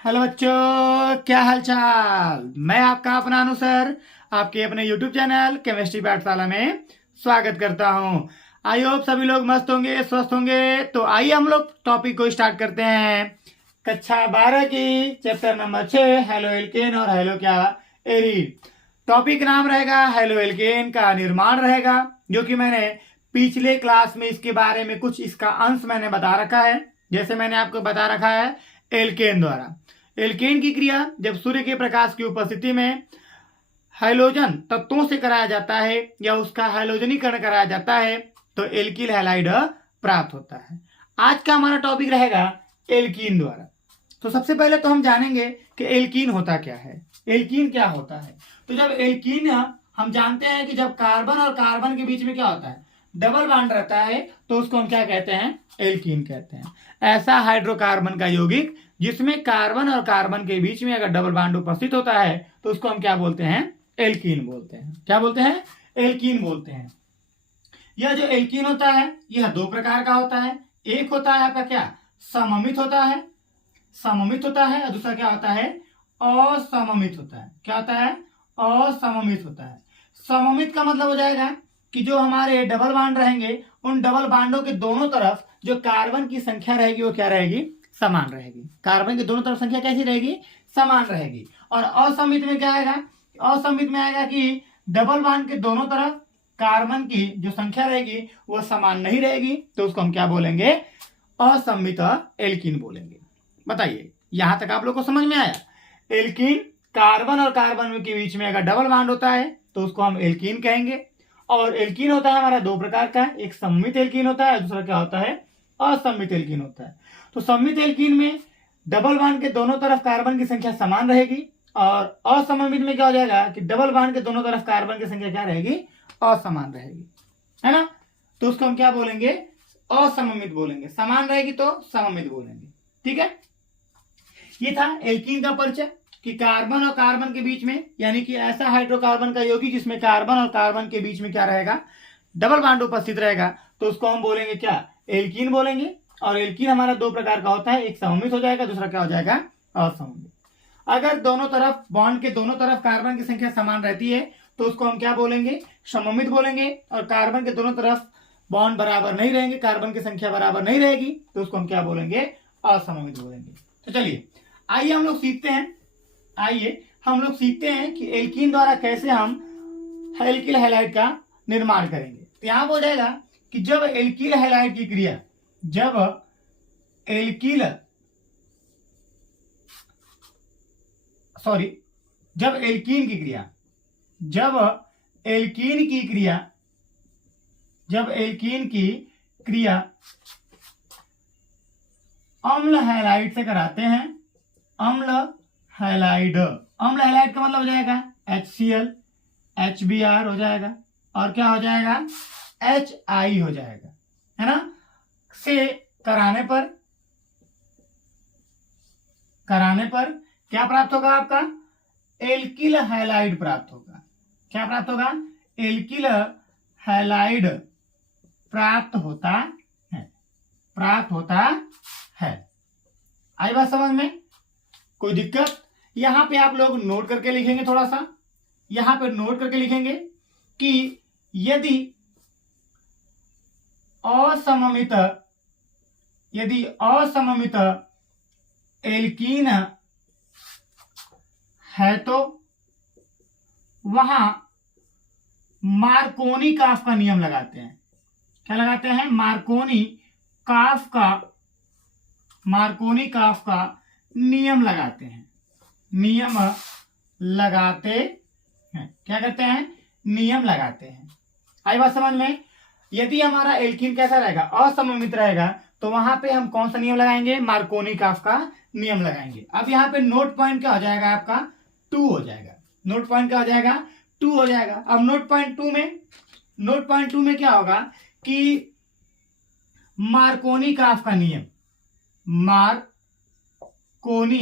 Hello बच्चों, क्या हाल चाल। मैं आपका अपना अनु सर आपके अपने YouTube चैनल केमिस्ट्री पाठशाला में स्वागत करता हूं। आई होप सभी लोग मस्त होंगे, स्वस्थ होंगे। तो आइए हम लोग टॉपिक को स्टार्ट करते हैं। कक्षा 12 की चैप्टर नंबर 6 हेलो एल्केन और हेलो क्या एरीन। टॉपिक नाम रहेगा हेलो एल्केन का निर्माण रहेगा, जो कि मैंने पिछले क्लास में इसके बारे में कुछ इसका अंश मैंने बता रखा है। जैसे मैंने आपको बता रखा है एल्केन द्वारा एल्केन की क्रिया जब सूर्य के प्रकाश की उपस्थिति में हाइड्रोजन तत्वों से कराया जाता है या उसका हाइड्रोजनीकरण कराया जाता है तो एल्किल हैलाइड प्राप्त होता है। आज का हमारा टॉपिक रहेगा एल्कीन द्वारा। तो सबसे पहले तो हम जानेंगे कि एल्कीन होता क्या है। एल्कीन क्या होता है? तो जब एल्कीन हम जानते हैं कि जब कार्बन और कार्बन के बीच में क्या होता है, डबल बॉन्ड रहता है, तो उसको हम क्या कहते हैं? एल्कीन कहते हैं। ऐसा हाइड्रोकार्बन का यौगिक जिसमें कार्बन और कार्बन के बीच में अगर डबल बॉन्ड उपस्थित होता है तो उसको हम क्या बोलते हैं? एल्कीन बोलते हैं। क्या बोलते हैं? एल्कीन बोलते हैं। यह जो एल्कीन होता है यह दो प्रकार का होता है। एक होता है आपका क्या? सममित होता है, सममित होता है। और दूसरा क्या होता है? असममित होता है। क्या होता है? असममित होता है। सममित का मतलब हो जाएगा कि जो हमारे डबल बॉन्ड रहेंगे उन डबल बॉन्डों के दोनों तरफ जो कार्बन की संख्या रहेगी वो क्या रहेगी? समान रहेगी। कार्बन की दोनों तरफ संख्या कैसी रहेगी? समान रहेगी। और असममित में क्या आएगा? असममित में आएगा कि डबल बॉन्ड के दोनों तरफ कार्बन की जो संख्या रहेगी वो समान नहीं रहेगी, तो उसको हम क्या बोलेंगे? असममित एल्कीन बोलेंगे। बताइए, यहां तक आप लोग को समझ में आया? एल्कीन कार्बन और कार्बन के बीच में अगर डबल बॉन्ड होता है तो उसको हम एल्कीन कहेंगे। और एल्कीन होता है हमारा दो प्रकार का, एक सममित एल्कीन होता है, दूसरा क्या होता है? असममित एल्कीन होता है। तो सममित एल्कीन में डबल बॉन्ड के दोनों तरफ कार्बन की संख्या समान रहेगी, और असममित में क्या हो जाएगा कि डबल बॉन्ड के दोनों तरफ कार्बन की संख्या क्या रहेगी? असमान रहेगी, है ना। तो उसको हम क्या बोलेंगे? असममित बोलेंगे। समान रहेगी तो सममित बोलेंगे। ठीक है, ये था एल्कीन का परिचय कि कार्बन और कार्बन के बीच में, यानी कि ऐसा हाइड्रोकार्बन का यौगिक जिसमें कार्बन और कार्बन के बीच में क्या रहेगा? डबल बॉन्ड उपस्थित रहेगा, तो उसको हम बोलेंगे क्या? एल्कीन बोलेंगे। और एल्कीन हमारा दो प्रकार का होता है, एक सममित हो जाएगा, दूसरा क्या हो जाएगा? असममित। अगर दोनों तरफ बॉन्ड के दोनों तरफ कार्बन की संख्या समान रहती है तो उसको हम क्या बोलेंगे? सममित बोलेंगे। और कार्बन के दोनों तरफ बॉन्ड बराबर नहीं रहेंगे, कार्बन की संख्या बराबर नहीं रहेगी, तो उसको हम क्या बोलेंगे? असममित बोलेंगे। तो चलिए आइए हम लोग सीखते हैं। आइए हम लोग सीखते हैं कि एल्कीन द्वारा कैसे हम एल्किल हैलाइड का निर्माण करेंगे। तो यहां हो जाएगा कि जब एल्किल हैलाइड की क्रिया, जब एल्किल जब एल्कीन की क्रिया, जब एल्कीन की क्रिया, जब एल्कीन की क्रिया अम्ल हैलाइड से कराते हैं, अम्ल हैलाइड, अम्ल हैलाइड का मतलब हो जाएगा HCl, HBr हो जाएगा, और क्या हो जाएगा? HI हो जाएगा, है ना। से कराने पर क्या प्राप्त होगा? आपका एल्किल हैलाइड प्राप्त होगा। क्या प्राप्त होगा? एल्किल हैलाइड प्राप्त होता है, प्राप्त होता है। आई बात समझ में? कोई दिक्कत? यहां पे आप लोग नोट करके लिखेंगे, थोड़ा सा यहां पे नोट करके लिखेंगे कि यदि असममित एल्कीन है तो वहां मार्कोनी काफ का नियम लगाते हैं। क्या लगाते हैं? मार्कोनी काफ का नियम लगाते हैं। नियम लगाते हैं। क्या करते हैं? नियम लगाते हैं। आई बात समझ में? यदि हमारा एल्कीन कैसा रहेगा? असममित रहेगा, तो वहां पे हम कौन सा नियम लगाएंगे? मार्कोनी काफ का नियम लगाएंगे। अब यहाँ पे नोट पॉइंट क्या हो जाएगा? आपका 2 हो जाएगा। नोट पॉइंट क्या हो जाएगा? 2 हो जाएगा। अब नोट पॉइंट टू में क्या होगा कि मार्कोनी काफ का नियम, मार्कोनी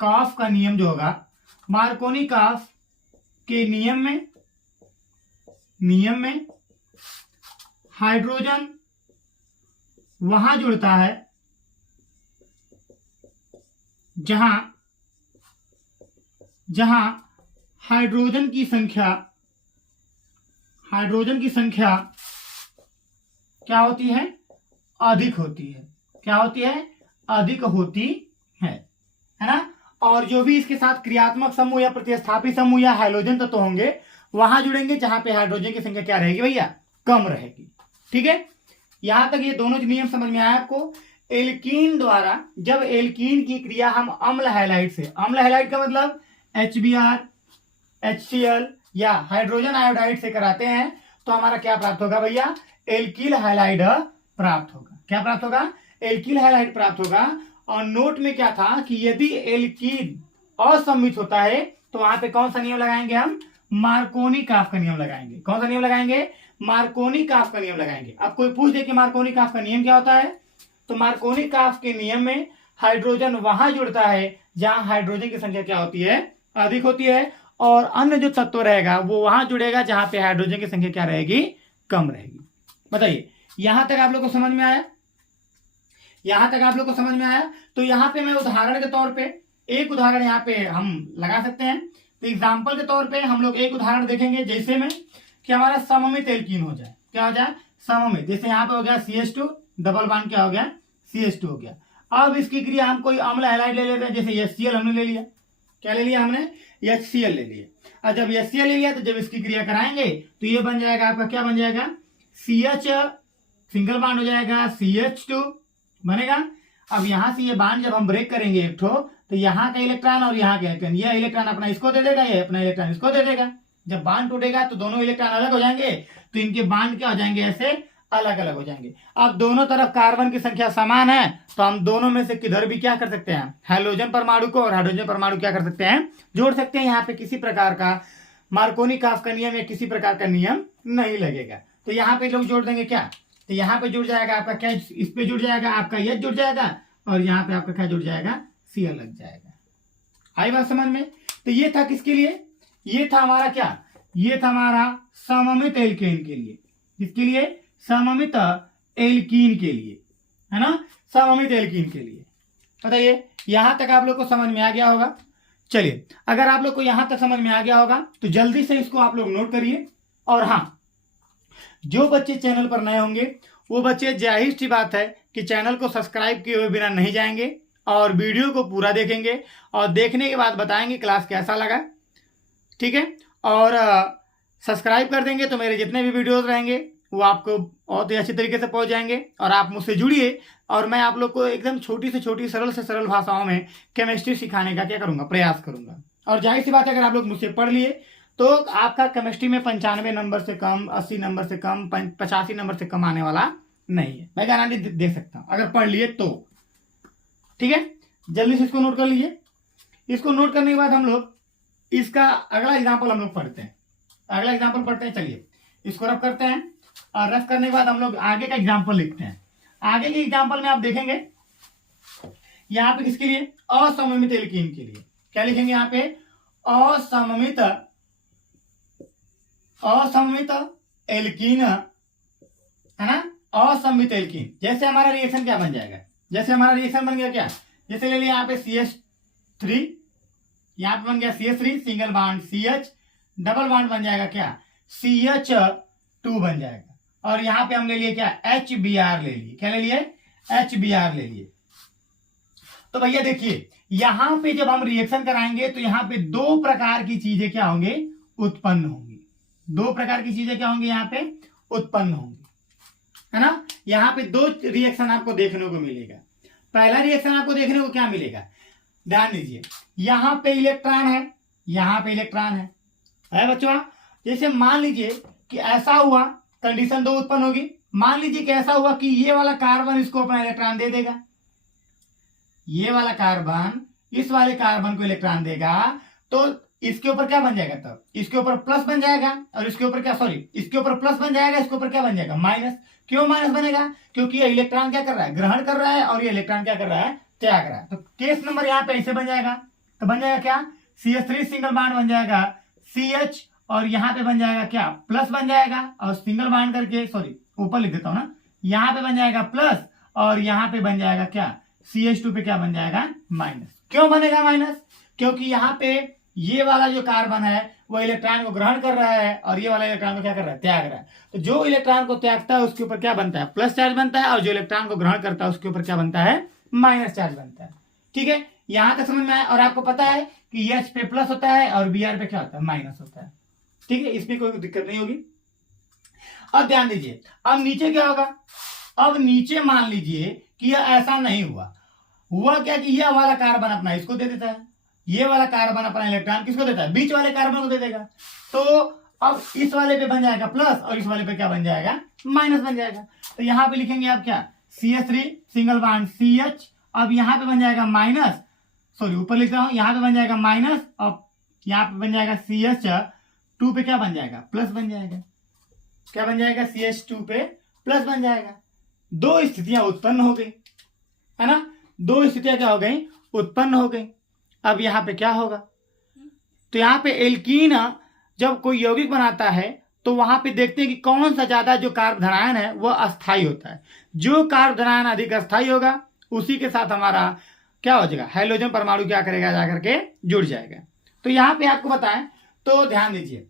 काफ का नियम जो होगा, मार्कोनी काफ के नियम में हाइड्रोजन वहां जुड़ता है जहां जहां हाइड्रोजन की संख्या क्या होती है, अधिक होती है। क्या होती है, अधिक होती है ना। और जो भी इसके साथ क्रियात्मक समूह या प्रतिस्थापी समूह या हाइड्रोजन तत्व होंगे वहां जुड़ेंगे जहां पे हाइड्रोजन की संख्या क्या रहेगी भैया, कम रहेगी। ठीक है, यहां तक ये दोनों नियम समझ में आया आपको। एल्कीन द्वारा जब एल्कीन की क्रिया हम अम्ल हैलाइड से, अम्ल हैलाइड का मतलब HBr, HCl या हाइड्रोजन आयोडाइड से कराते हैं तो हमारा क्या प्राप्त होगा भैया, एल्किल हैलाइड प्राप्त होगा। क्या प्राप्त होगा, एल्किल हैलाइड प्राप्त होगा। और नोट में क्या था कि यदि एल्कीन असम्मित होता है तो वहां पे कौन सा नियम लगाएंगे हम, मार्कोनी-काफ का नियम लगाएंगे। कौन सा नियम लगाएंगे, मार्कोनी-काफ का नियम लगाएंगे। अब कोई पूछ दे कि मार्कोनी-काफ का नियम क्या होता है, तो मार्कोनी-काफ के नियम में हाइड्रोजन वहां जुड़ता है जहां हाइड्रोजन की संख्या क्या होती है, अधिक होती है, और अन्य जो तत्व रहेगा वो वहां जुड़ेगा जहां पे हाइड्रोजन की संख्या क्या रहेगी, कम रहेगी। बताइए, यहां तक आप लोग को समझ में आया, यहां तक आप लोग को समझ में आया। तो यहां पे मैं उदाहरण के तौर पे एक उदाहरण यहां पे हम लगा सकते हैं। तो एग्जाम्पल के तौर पे हम लोग एक उदाहरण देखेंगे, जैसे में कि हमारा सममित एल्कीन हो जाए। क्या हो जाए, सममित। जैसे यहाँ पे हो गया CH2 डबल बॉन्ड क्या हो गया, CH2 हो गया। अब इसकी क्रिया हम कोई अम्ल हैलाइड ले लेते हैं, जैसे HCl हमने ले लिया। क्या ले लिया हमने, HCl ले लिया। और जब HCl ले लिया तो जब इसकी क्रिया कराएंगे तो ये बन जाएगा आपका, क्या बन जाएगा, CH सिंगल बॉन्ड हो जाएगा, CH2 बनेगा। अब यहां से ये बांड जब हम ब्रेक करेंगे एक ठो, तो यहाँ का इलेक्ट्रॉन और यहाँ का इलेक्ट्रॉन, ये इलेक्ट्रॉन अपना इसको दे देगा, ये अपना इलेक्ट्रॉन इसको दे देगा। जब बांड टूटेगा तो दोनों इलेक्ट्रॉन अलग हो जाएंगे, तो इनके बांड क्या हो जाएंगे, ऐसे अलग अलग हो जाएंगे। अब दोनों तरफ कार्बन की संख्या समान है तो हम दोनों में से किधर भी क्या कर सकते हैं, हाइड्रोजन परमाणु को और हाइड्रोजन परमाणु क्या कर सकते हैं, जोड़ सकते हैं। यहाँ पे किसी प्रकार का मार्कोनी-काफ का नियम या किसी प्रकार का नियम नहीं लगेगा। तो यहाँ पे लोग जोड़ देंगे क्या, तो यहाँ पे जुड़ जाएगा आपका क्या, इस पे जुड़ जाएगा आपका H जुड़ जाएगा, और यहाँ पे आपका क्या जुड़ जाएगा, Cl लग जाएगा। आई बात समझ में। तो ये था किसके लिए, ये था हमारा क्या, ये था हमारा सममित एल्केन के लिए। किसके लिए, सममित एल्कीन के लिए, है ना, सममित एल्कीन के लिए। बताइए, यहां तक आप लोग को समझ में आ गया होगा। चलिए, अगर आप लोग को यहां तक समझ में आ गया होगा तो जल्दी से इसको आप लोग नोट करिए। और हाँ, जो बच्चे चैनल पर नए होंगे वो बच्चे जाहिर सी बात है कि चैनल को सब्सक्राइब किए हुए बिना नहीं जाएंगे और वीडियो को पूरा देखेंगे और देखने के बाद बताएंगे क्लास कैसा लगा। ठीक है, और सब्सक्राइब कर देंगे तो मेरे जितने भी वीडियोस रहेंगे वो आपको बहुत ही अच्छी तरीके से पहुंच जाएंगे। और आप मुझसे जुड़िए और मैं आप लोग को एकदम छोटी से छोटी, सरल से सरल भाषाओं में केमिस्ट्री सिखाने का क्या करूंगा, प्रयास करूंगा। और जाहिर सी बात है, अगर आप लोग मुझसे पढ़ लिए तो आपका केमिस्ट्री में 95 नंबर से कम, 80 नंबर से कम, 85 नंबर से कम आने वाला नहीं है, मैं गारंटी दे सकता हूं अगर पढ़ लिए तो। ठीक है, जल्दी से इसको नोट कर लीजिए। इसको नोट करने के बाद हम लोग इसका अगला एग्जाम्पल हम लोग पढ़ते हैं। अगला एग्जाम्पल पढ़ते हैं। चलिए, इसको रफ करते हैं और रफ करने के बाद हम लोग आगे का एग्जाम्पल लिखते हैं। आगे के एग्जाम्पल में आप देखेंगे यहाँ पे किसके लिए, असममित एल्कीन के लिए। क्या लिखेंगे यहाँ पे, असममित एल्कीन, है ना, असममित एल्कीन। जैसे हमारा रिएक्शन क्या बन जाएगा, जैसे हमारा रिएक्शन बन गया क्या, जैसे ले लिया यहाँ पे CH3, यहाँ पे बन गया CH3 single bond CH, double bond बन जाएगा क्या, CH2 बन जाएगा। और यहाँ पे हम ले लिए क्या, HBr ले लिए। क्या ले लिए, HBr ले लिए। तो भैया देखिए, यहां पे जब हम रिएक्शन कराएंगे तो यहाँ पे दो प्रकार की चीजें क्या होंगे, उत्पन्न होंगी। दो प्रकार की चीजें क्या होंगी, यहाँ पे उत्पन्न होंगी, है ना। यहाँ पे दो रिएक्शन आपको देखने को मिलेगा। पहला रिएक्शन आपको देखने को क्या मिलेगा, ध्यान दीजिए, यहाँ पे इलेक्ट्रॉन है, यहाँ पे इलेक्ट्रॉन है बच्चों। जैसे मान लीजिए कि ऐसा हुआ, कंडीशन दो उत्पन्न होगी। मान लीजिए कि ऐसा हुआ कि ये वाला कार्बन इसको अपना इलेक्ट्रॉन दे देगा, ये वाला कार्बन इस वाले कार्बन को इलेक्ट्रॉन देगा, तो इसके ऊपर क्या बन जाएगा, तब इसके ऊपर प्लस बन जाएगा, और इसके ऊपर क्या, सॉरी, इसके ऊपर प्लस बन जाएगा, इसके ऊपर क्या बन जाएगा, माइनस। क्यों माइनस बनेगा, क्योंकि ये इलेक्ट्रॉन क्या कर रहा है, ग्रहण कर रहा है, और ये इलेक्ट्रॉन क्या कर रहा है, त्याग रहा है। तो केस नंबर यहाँ पे ऐसे बन जाएगा, तो बन जाएगा क्या, CH3 सिंगल बॉन्ड बन जाएगा CH, और यहाँ पे बन जाएगा क्या, प्लस बन जाएगा, और सिंगल बॉन्ड करके, सॉरी ऊपर लिख देता हूं ना, यहाँ पे बन जाएगा प्लस, और यहाँ पे बन जाएगा क्या, CH2 पे क्या बन जाएगा माइनस। क्यों बनेगा माइनस? क्योंकि यहाँ पे ये वाला जो कार्बन है वो इलेक्ट्रॉन को ग्रहण कर रहा है और ये वाला इलेक्ट्रॉन को क्या कर रहा है, त्याग रहा है। तो जो इलेक्ट्रॉन को त्यागता है उसके ऊपर क्या बनता है, प्लस चार्ज बनता है, और जो इलेक्ट्रॉन को ग्रहण करता है उसके ऊपर क्या बनता है, माइनस चार्ज बनता है। ठीक है, यहां तक समझ में आया। और आपको पता है कि H पे प्लस होता है और Br पे क्या होता है, माइनस होता है। ठीक है, इसमें कोई दिक्कत नहीं होगी। अब ध्यान दीजिए, अब नीचे क्या होगा, अब नीचे मान लीजिए कि यह ऐसा नहीं हुआ। हुआ क्या कि यह वाला कार्बन अपना इसको दे देता है, ये वाला कार्बन अपना इलेक्ट्रॉन किसको देता है, बीच वाले कार्बन को दे देगा। तो अब इस वाले पे बन जाएगा प्लस और इस वाले पे क्या बन जाएगा, माइनस बन जाएगा। तो यहां पे लिखेंगे आप क्या, CH3 सिंगल बॉन्ड CH। अब यहां पे बन जाएगा माइनस, सॉरी ऊपर लिख रहा हूं, यहां पे बन जाएगा माइनस और यहां पे बन जाएगा CH2 पे क्या बन जाएगा, प्लस बन जाएगा। क्या बन जाएगा, CH2 पे प्लस बन जाएगा। दो स्थितियां उत्पन्न हो गई है ना, दो स्थितियां क्या हो गई, उत्पन्न हो गई। अब यहां पे क्या होगा, तो यहां पे एल्कीन जब कोई यौगिक बनाता है तो वहां पे देखते हैं कि कौन सा ज्यादा जो कार्ब धनायन है वह अस्थाई होता है। जो कार्ब धनायन अधिक अस्थाई होगा उसी के साथ हमारा क्या हो जाएगा, हाइड्रोजन परमाणु क्या करेगा, जाकर के जुड़ जाएगा। तो यहां पे आपको बताएं तो ध्यान दीजिए,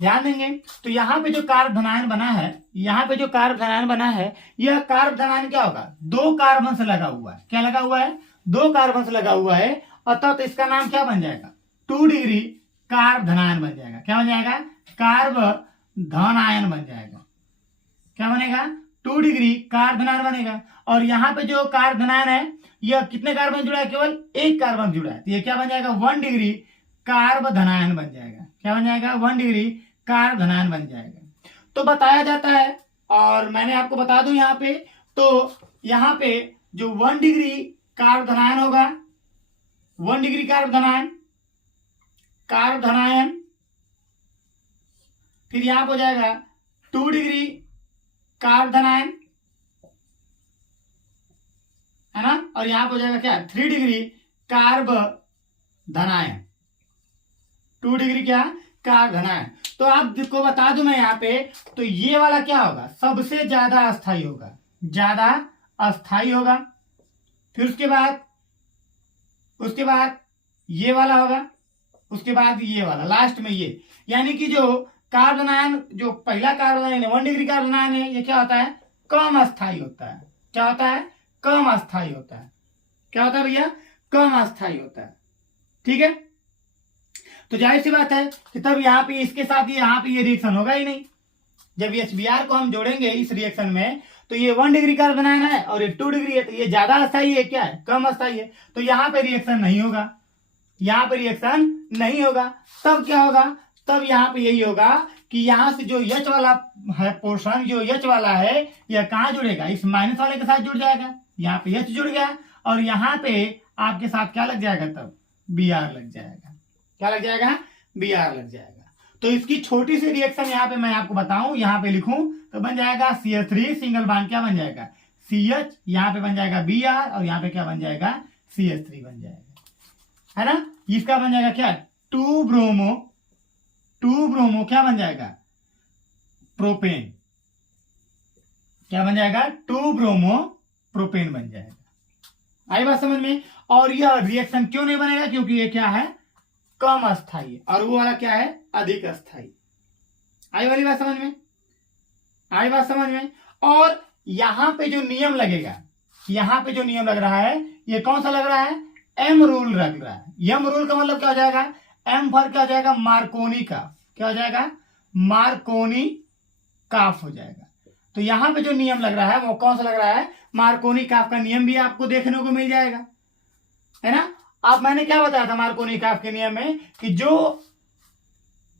ध्यान देंगे तो यहां पे जो कार्ब धनायन बना है, यहां पे जो कार्ब धनायन बना है, यह कार्ब धनायन क्या होगा, दो कार्बन से लगा हुआ है। क्या लगा हुआ है, दो कार्बन से लगा हुआ है, अतः तो इसका नाम क्या बन जाएगा, 2 डिग्री कार्ब धनायन बन जाएगा। क्या बन जाएगा, कार्ब धनायन बन जाएगा। क्या बनेगा, 2 डिग्री कार्ब धनायन बनेगा। और यहां पे जो कार्ब धनायन है यह कितने कार्बन जुड़ा है, केवल एक कार्बन जुड़ा है, तो ये क्या बन जाएगा, 1 डिग्री कार्ब धनायन बन जाएगा। क्या बन जाएगा, 1 डिग्री कार्ब धनायन बन जाएगा। तो बताया जाता है, और मैंने आपको बता दूं यहां पे, तो यहां पे जो 1 डिग्री कार्ब धनायन होगा, 1 डिग्री कार्ब धनायन, कार्ब धनायन, फिर यहां पर हो जाएगा 2 डिग्री कार्ब धनायन है ना, और यहां पर हो जाएगा क्या, 3 डिग्री कार्ब धनायन, 2 डिग्री क्या, कार्ब धनायन। तो आपको बता दूं मैं यहां पे, तो ये वाला क्या होगा, सबसे ज्यादा अस्थाई होगा, ज्यादा अस्थाई होगा। फिर उसके बाद ये वाला होगा, उसके बाद ये वाला, लास्ट में ये, यानी कि जो कार्ब धनायन, जो पहला कार्ब धनायन है 1 डिग्री कार्ब धनायन है, ये क्या होता है, कम अस्थाई होता है। क्या होता है, कम अस्थाई होता है। क्या होता है भैया, कम अस्थाई होता है। ठीक है, तो जाहिर सी बात है कि तब यहाँ पे इसके साथ यहाँ पे ये रिएक्शन होगा ही नहीं। जब HBr को हम जोड़ेंगे इस रिएक्शन में, तो ये 1 डिग्री कार्ब धनायन है और ये 2 डिग्री है, तो ये ज्यादा अस्थाई है, क्या है, कम अस्थाई है। तो यहाँ पे रिएक्शन नहीं होगा, यहाँ पे रिएक्शन नहीं होगा। तब क्या होगा, तब यहाँ पे यही होगा कि यहाँ से जो H वाला है पोर्शन, जो H वाला है, यह कहाँ जुड़ेगा, इस माइनस वाले के साथ जुड़ जाएगा। यहाँ पे H जुड़ गया और यहाँ पे आपके साथ क्या लग जाएगा, तब Br लग जाएगा। क्या लग जाएगा, Br लग जाएगा। तो इसकी छोटी सी रिएक्शन यहाँ पे मैं आपको बताऊं, यहाँ पे लिखूं तो बन जाएगा CH3 सिंगल बॉन्ड क्या बन जाएगा, CH, यहाँ पे बन जाएगा Br और यहाँ पे क्या बन जाएगा, CH3 बन जाएगा, है ना। इसका बन जाएगा क्या, 2 ब्रोमो क्या बन जाएगा, प्रोपेन। क्या बन जाएगा, 2 ब्रोमो प्रोपेन बन जाएगा। आई बात समझ में। और यह रिएक्शन क्यों नहीं बनेगा, क्योंकि ये क्या है, कम अस्थाई है, और वो वाला क्या है, अधिक अस्थाई। आई वाली बात समझ में, आई बात समझ में। और यहां पे जो नियम लगेगा, यहां पे जो नियम लग रहा है, ये कौन सा लग रहा है, एम रूल लग रहा है। एम रूल का मतलब क्या हो जाएगा, एम फॉर क्या हो जाएगा, मार्कोनी काफ। क्या हो जाएगा, मार्कोनी काफ हो जाएगा। तो यहां पे जो नियम लग रहा है वो कौन सा लग रहा है, मार्कोनी काफ का नियम भी आपको देखने को मिल जाएगा, है ना। अब मैंने क्या बताया था मार्कोनी काफ के नियम में, कि जो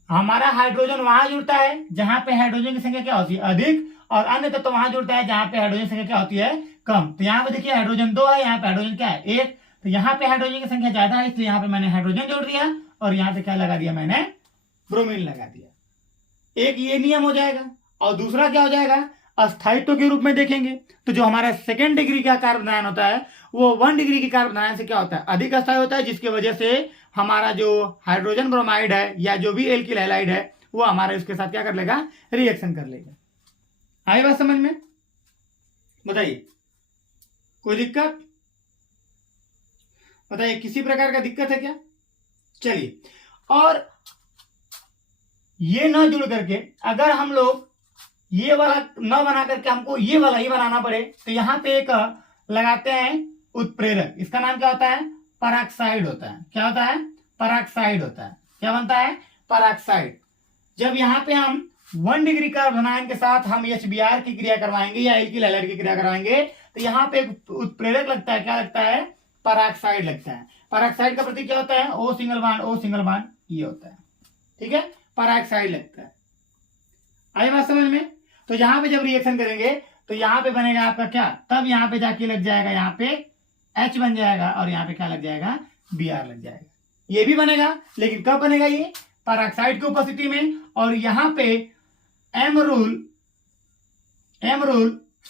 हमारा हाइड्रोजन वहां जुड़ता है जहां पे हाइड्रोजन की संख्या क्या होती है, अधिक, और अन्य तत्व वहां जुड़ता है जहां पे हाइड्रोजन की संख्या क्या होती है, कम। तो यहाँ पे देखिए हाइड्रोजन 2 है, यहाँ पे हाइड्रोजन क्या है, 1। तो यहाँ पे हाइड्रोजन की संख्या ज्यादा है, इसलिए यहाँ पे मैंने हाइड्रोजन जोड़ दिया, और यहाँ पे क्या लगा दिया, मैंने ब्रोमीन लगा दिया। एक ये नियम हो जाएगा। और दूसरा क्या हो जाएगा, अस्थायित्व के रूप में देखेंगे तो जो हमारा 2 डिग्री का कार्ब धनायन होता है वो 1 डिग्री की कार्ब धनायन से क्या होता है, अधिक अस्थायी होता है, जिसकी वजह से हमारा जो हाइड्रोजन ब्रोमाइड है या जो भी एल्किल हैलाइड है वो हमारे उसके साथ क्या कर लेगा, रिएक्शन कर लेगा। आई बात समझ में, बताइए कोई दिक्कत। बताइए किसी प्रकार का दिक्कत है क्या? चलिए, और ये न जुड़ करके अगर हम लोग ये वाला न बना करके हमको ये वाला ही बनाना पड़े तो यहाँ पे एक लगाते हैं उत्प्रेरक। इसका नाम क्या होता है? पराक्साइड होता है। क्या होता है? पराक्साइड होता है। क्या बनता है? पराक्साइड। जब यहाँ पे हम 1 डिग्री कार्बोनाइन के साथ हम HBr की क्रिया करवाएंगे या एल्किल हैलाइड की क्रिया करवाएंगे तो यहाँ पे एक उत्प्रेरक लगता है। क्या लगता है? पराक्साइड लगता है। पराक्साइड का प्रतीक क्या होता है? O single bond O single bond ये होता है। ठीक है, पराक्साइड लगता है। आई बात समझ में? तो यहाँ पे जब रिएक्शन करेंगे तो यहाँ पे बनेगा आपका क्या? तब यहाँ पे जाके लग जाएगा, यहाँ पे H बन जाएगा और यहाँ पे क्या लग जाएगा? Br लग जाएगा। ये भी बनेगा, लेकिन कब बनेगा? ये पराक्साइड की उपस्थिति में। और यहाँ पे एम रूल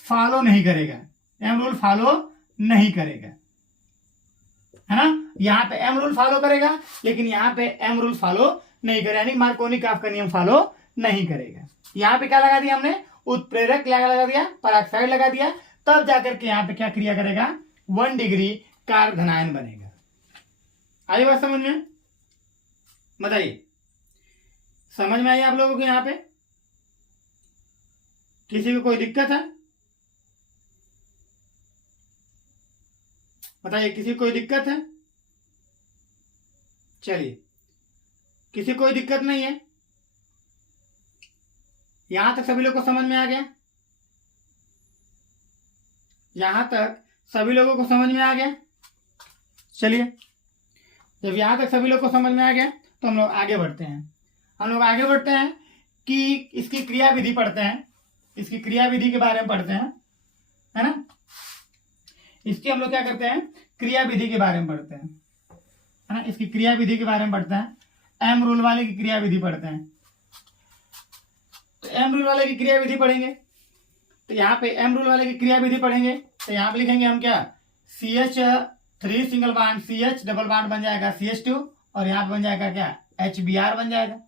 फॉलो नहीं करेगा। एम रूल फॉलो नहीं करेगा, है ना? यहाँ पे एम रूल फॉलो करेगा, लेकिन यहाँ पे एम रूल फॉलो नहीं करेगा, यानी मार्कोनी-काफ का नियम फॉलो नहीं करेगा। यहाँ पे क्या लगा दिया हमने? उत्प्रेरक लगा दिया, पराक्साइड लगा दिया, तब जाकर के यहाँ पे क्या क्रिया करेगा? 1 डिग्री कार्बोनाइन बनेगा। आई बात समझ में? बताइए, समझ में आई आप लोगों को? यहाँ पे किसी को कोई दिक्कत है? बताइए, किसी को कोई दिक्कत है? चलिए, किसी को कोई दिक्कत नहीं है? यहां तक सभी लोग को समझ में आ गया? यहां तक सभी लोगों को समझ में आ गया? चलिए, जब यहां तक सभी लोग को समझ में आ गया तो हम लोग आगे बढ़ते हैं। हम लोग आगे बढ़ते हैं कि इसकी क्रिया विधि पढ़ते हैं। इसकी क्रिया विधि के बारे में पढ़ते हैं, है ना? इसकी हम लोग क्या करते हैं? क्रिया विधि के बारे में पढ़ते हैं, है ना? इसकी क्रिया विधि के बारे में पढ़ते हैं। एम रूल वाले की क्रिया विधि पढ़ते हैं। तो एम रूल वाले की क्रिया विधि पढ़ेंगे तो यहाँ पे एम रूल वाले की क्रिया विधि पढ़ेंगे तो यहाँ पे लिखेंगे हम क्या? CH3 single bond CH double bond बन जाएगा CH2 और यहाँ पे बन जाएगा क्या? HBr बन जाएगा।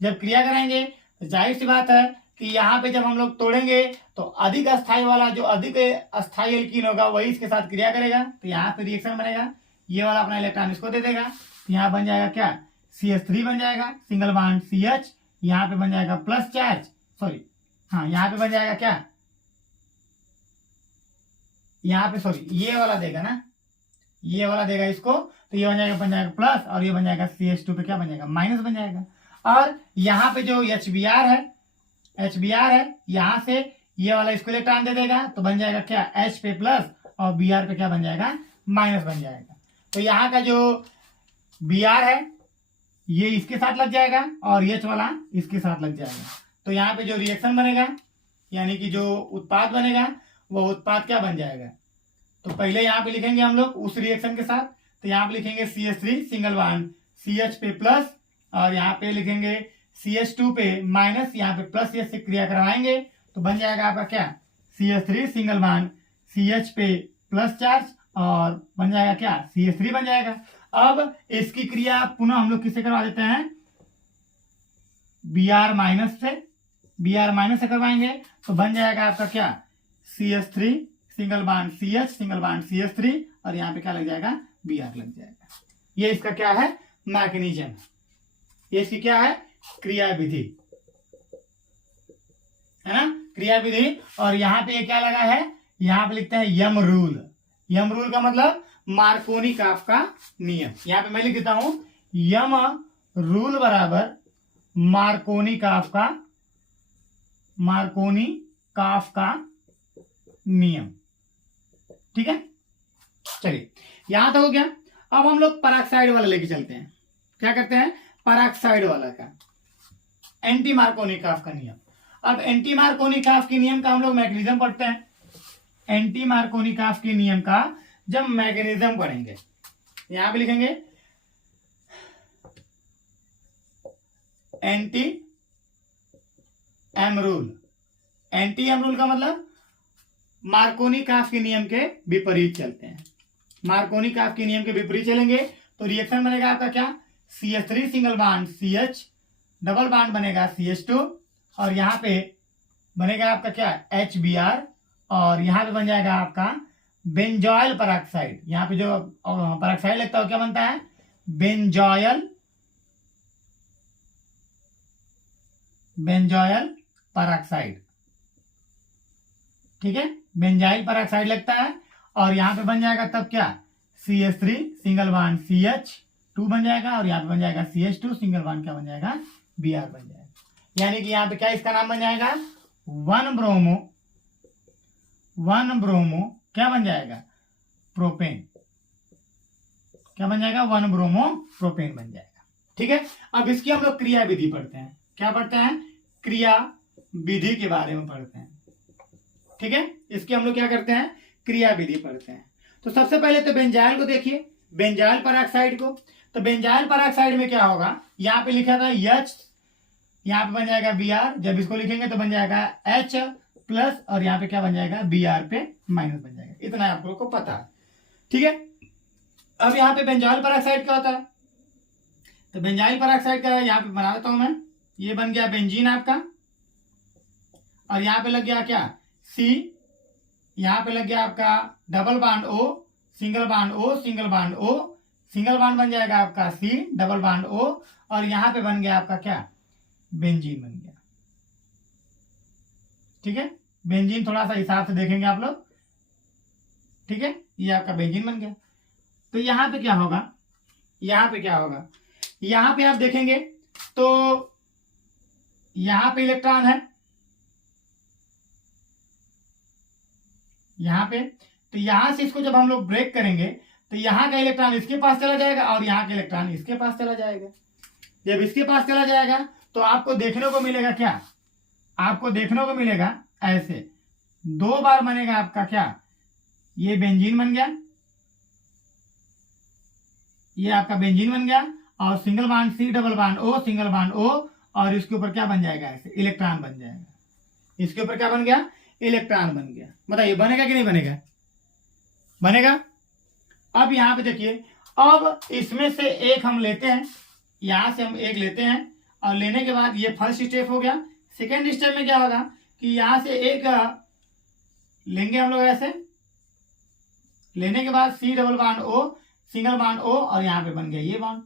जब क्रिया करेंगे तो जाहिर सी बात है कि यहाँ पे जब हम लोग तोड़ेंगे तो अधिक अस्थाई वाला जो अधिक अस्थाई एल्कीन होगा वही इसके साथ क्रिया करेगा, तो यहाँ पे रिएक्शन बनेगा। ये वाला अपना इलेक्ट्रॉन इसको दे देगा, तो यहाँ बन जाएगा क्या? CH3 बन जाएगा सिंगल बॉन्ड CH, यहाँ पे बन जाएगा प्लस चार्ज, सॉरी हाँ यहाँ पे बन जाएगा क्या? यहाँ पे सॉरी ये वाला देगा ना, ये वाला देगा इसको, तो ये बन जाएगा प्लस और ये बन जाएगा CH2 पे क्या बन जाएगा? माइनस बन जाएगा। और यहाँ पे जो HBr है यहाँ से ये वाला इसको इलेक्ट्रॉन दे देगा तो बन जाएगा क्या? H पे प्लस और Br पे क्या बन जाएगा? माइनस बन जाएगा। तो यहाँ का जो Br है ये इसके साथ लग जाएगा और H वाला इसके साथ लग जाएगा। तो यहाँ पे जो रिएक्शन बनेगा यानी कि जो उत्पाद बनेगा वो उत्पाद क्या बन जाएगा? तो पहले यहाँ पे लिखेंगे हम लोग उस रिएक्शन के साथ, तो यहाँ पे लिखेंगे CH3 सिंगल बॉन्ड CH पे प्लस और यहाँ पे लिखेंगे CH2 पे माइनस, यहाँ पे प्लस H से क्रिया करवाएंगे तो बन जाएगा आपका क्या? CH3 सिंगल बॉन्ड CH पे प्लस चार्ज और बन जाएगा क्या? CH3 बन जाएगा। अब इसकी क्रिया पुनः हम लोग किससे करवा देते हैं? Br माइनस से करवाएंगे तो बन जाएगा आपका क्या? CH3 single bond CH single bond CH3 और यहाँ पे क्या लग जाएगा? Br लग जाएगा। ये इसका क्या है? मैकेनिज्म। ये इसकी क्या है? क्रिया विधि, है ना? क्रिया विधि। और यहाँ पे क्या लगा है? यहाँ पे लिखते हैं यम रूल। यम रूल का मतलब मार्कोनी-काफ का नियम। यहाँ पे मैं लिख देता हूं यम रूल बराबर मार्कोनी-काफ का नियम। ठीक है, चलिए यहां तक हो गया। अब हम लोग पराक्साइड वाला लेके चलते हैं। क्या करते हैं? पराक्साइड वाला का एंटी मार्कोनी-काफ का नियम। अब एंटी मार्कोनी-काफ के नियम का हम लोग मैकेनिज्म पढ़ते हैं। एंटी मार्कोनी-काफ के नियम का जब मैकेनिज्म पढ़ेंगे यहां पे लिखेंगे anti M rule. Anti M rule का मतलब मार्कोनी-काफ के नियम के विपरीत चलते हैं। मार्कोनी-काफ के नियम के विपरीत चलेंगे तो रिएक्शन बनेगा आपका क्या? CH3 single bond CH double bond बनेगा CH2 और यहाँ पे बनेगा आपका क्या? HBr और यहाँ पे बन जाएगा आपका बेंजॉयल पेरोक्साइड, यहाँ पे जो पेरोक्साइड लगता है क्या बनता है? Benzoyl peroxide. ठीक है, बेंजाइल पेरोक्साइड लगता है और यहाँ पे बन जाएगा तब क्या? CH3 सिंगल बॉन्ड CH2 बन जाएगा और यहाँ पे बन जाएगा CH2 सिंगल बॉन्ड क्या बन जाएगा? Br बन जाएगा। यानी कि यहाँ पे क्या इसका नाम बन जाएगा? 1 ब्रोमो क्या बन जाएगा? प्रोपेन। क्या बन जाएगा? 1 ब्रोमो प्रोपेन बन जाएगा। ठीक है, अब इसकी हम लोग क्रिया विधि पढ़ते हैं। क्या पढ़ते हैं? क्रिया विधि के बारे में पढ़ते हैं। ठीक है, इसकी हम लोग क्या करते हैं? क्रिया विधि पढ़ते हैं। तो सबसे पहले तो बेंजाइल को देखिए, बेंजाइल पेरोक्साइड को। तो बेंजाइल पेरोक्साइड में क्या होगा? यहाँ पे लिखा था H, यहाँ पे बन जाएगा Br। जब इसको लिखेंगे तो बन जाएगा H प्लस और यहाँ पे क्या बन जाएगा? Br पे माइनस बन जाएगा। इतना आप लोग को पता है। ठीक है, अब यहाँ पे बेंजाइल पेरोक्साइड क्या होता है? तो बेंजाइल पेरोक्साइड का यहाँ पे बना देता हूं मैं। ये बन गया बेंजीन आपका और यहाँ पे लग गया क्या? C, यहाँ पे लग गया आपका double bond O, single bond O, single bond O, single bond बन जाएगा आपका C, डबल बॉन्ड O और यहाँ पे बन गया आपका क्या? बेंजीन बन गया। ठीक है, बेंजीन थोड़ा सा हिसाब से देखेंगे आप लोग। ठीक है, ये आपका बेंजीन बन गया। तो यहाँ पे क्या होगा? यहाँ पे क्या होगा? यहाँ पे आप देखेंगे तो यहाँ पे इलेक्ट्रॉन है, यहाँ पे। तो यहां से इसको जब हम लोग ब्रेक करेंगे तो यहाँ का इलेक्ट्रॉन इसके पास चला जाएगा और यहाँ का इलेक्ट्रॉन इसके पास चला जाएगा। जब इसके पास चला जाएगा तो आपको देखने को मिलेगा क्या? आपको देखने को मिलेगा ऐसे 2 बार बनेगा आपका क्या? ये बेंजीन बन गया, ये आपका बेंजीन बन गया और single bond C, double bond O, single bond O और इसके ऊपर क्या बन जाएगा? ऐसे इलेक्ट्रॉन बन जाएगा। इसके ऊपर क्या बन गया? इलेक्ट्रॉन बन गया। बताइए बनेगा कि नहीं बनेगा? बनेगा। अब यहाँ पे देखिए, अब इसमें से एक हम लेते हैं, यहां से हम एक लेते हैं और लेने के बाद ये फर्स्ट स्टेप हो गया। सेकेंड स्टेप में क्या होगा कि यहां से एक लेंगे हम लोग ऐसे, लेने के बाद C, double bond O, single bond O और यहाँ पे बन गया ये बॉन्ड।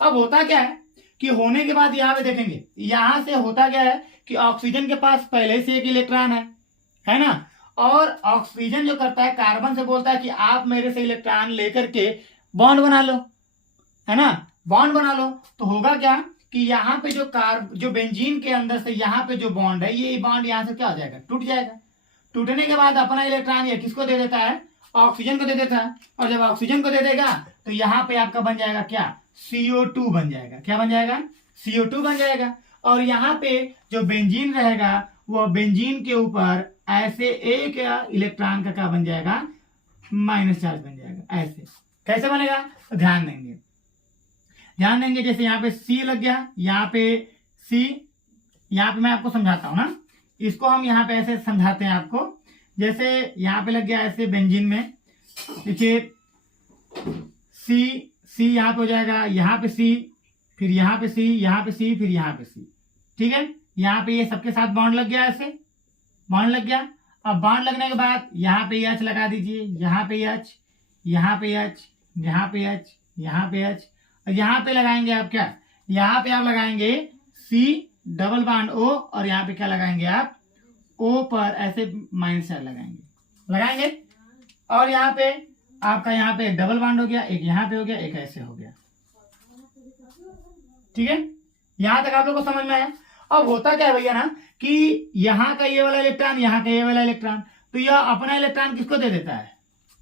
अब होता क्या है कि होने के बाद यहाँ पे देखेंगे, यहां से होता क्या है कि ऑक्सीजन के पास पहले से एक इलेक्ट्रॉन है ना, और ऑक्सीजन जो करता है कार्बन से बोलता है कि आप मेरे से इलेक्ट्रॉन लेकर के बॉन्ड बना लो, है ना, बॉन्ड बना लो। तो होगा क्या कि यहाँ पे जो बेंजीन के अंदर से यहाँ पे जो बॉन्ड है, ये बॉन्ड यहाँ से क्या हो जाएगा? टूट जाएगा। टूटने के बाद अपना इलेक्ट्रॉन ये किसको दे देता है? ऑक्सीजन को दे देता है। और जब ऑक्सीजन को दे देगा तो यहाँ पे आपका बन जाएगा क्या? CO2 बन जाएगा। क्या बन जाएगा? CO2 बन जाएगा। और यहाँ पे जो बेंजीन रहेगा वो बेंजीन के ऊपर ऐसे एक इलेक्ट्रॉन का क्या बन जाएगा? माइनस चार्ज बन जाएगा। ऐसे कैसे बनेगा? तो ध्यान देंगे, जैसे यहाँ पे C लग गया, यहाँ पे C, यहाँ पे मैं आपको समझाता हूं ना, इसको हम यहाँ पे ऐसे समझाते हैं आपको। जैसे यहाँ पे लग गया ऐसे बेंजीन में, देखिए C यहाँ पे हो जाएगा, यहाँ पे C, फिर यहाँ पे C, यहाँ पे C, फिर यहाँ पे C। ठीक है, यहाँ पे ये सबके साथ बॉन्ड लग गया, ऐसे बॉन्ड लग गया। अब बॉन्ड लगने के बाद यहाँ पे H लगा दीजिए, यहाँ पे H, यहाँ पे H, यहाँ पे H, यहाँ पे H, और यहाँ पे लगाएंगे आप क्या? यहाँ पे आप लगाएंगे C, डबल बॉन्ड O और यहाँ पे क्या लगाएंगे आप? O पर ऐसे माइनस चार्ज लगाएंगे। और यहाँ पे आपका यहाँ पे डबल बॉन्ड हो गया, एक यहाँ पे हो गया, एक ऐसे हो गया। ठीक है, यहां तक आप लोग को समझ में आया। अब होता क्या है भैया ना कि यहाँ का ये वाला इलेक्ट्रॉन, यहाँ का ये वाला इलेक्ट्रॉन, तो यह अपना इलेक्ट्रॉन किसको दे देता है?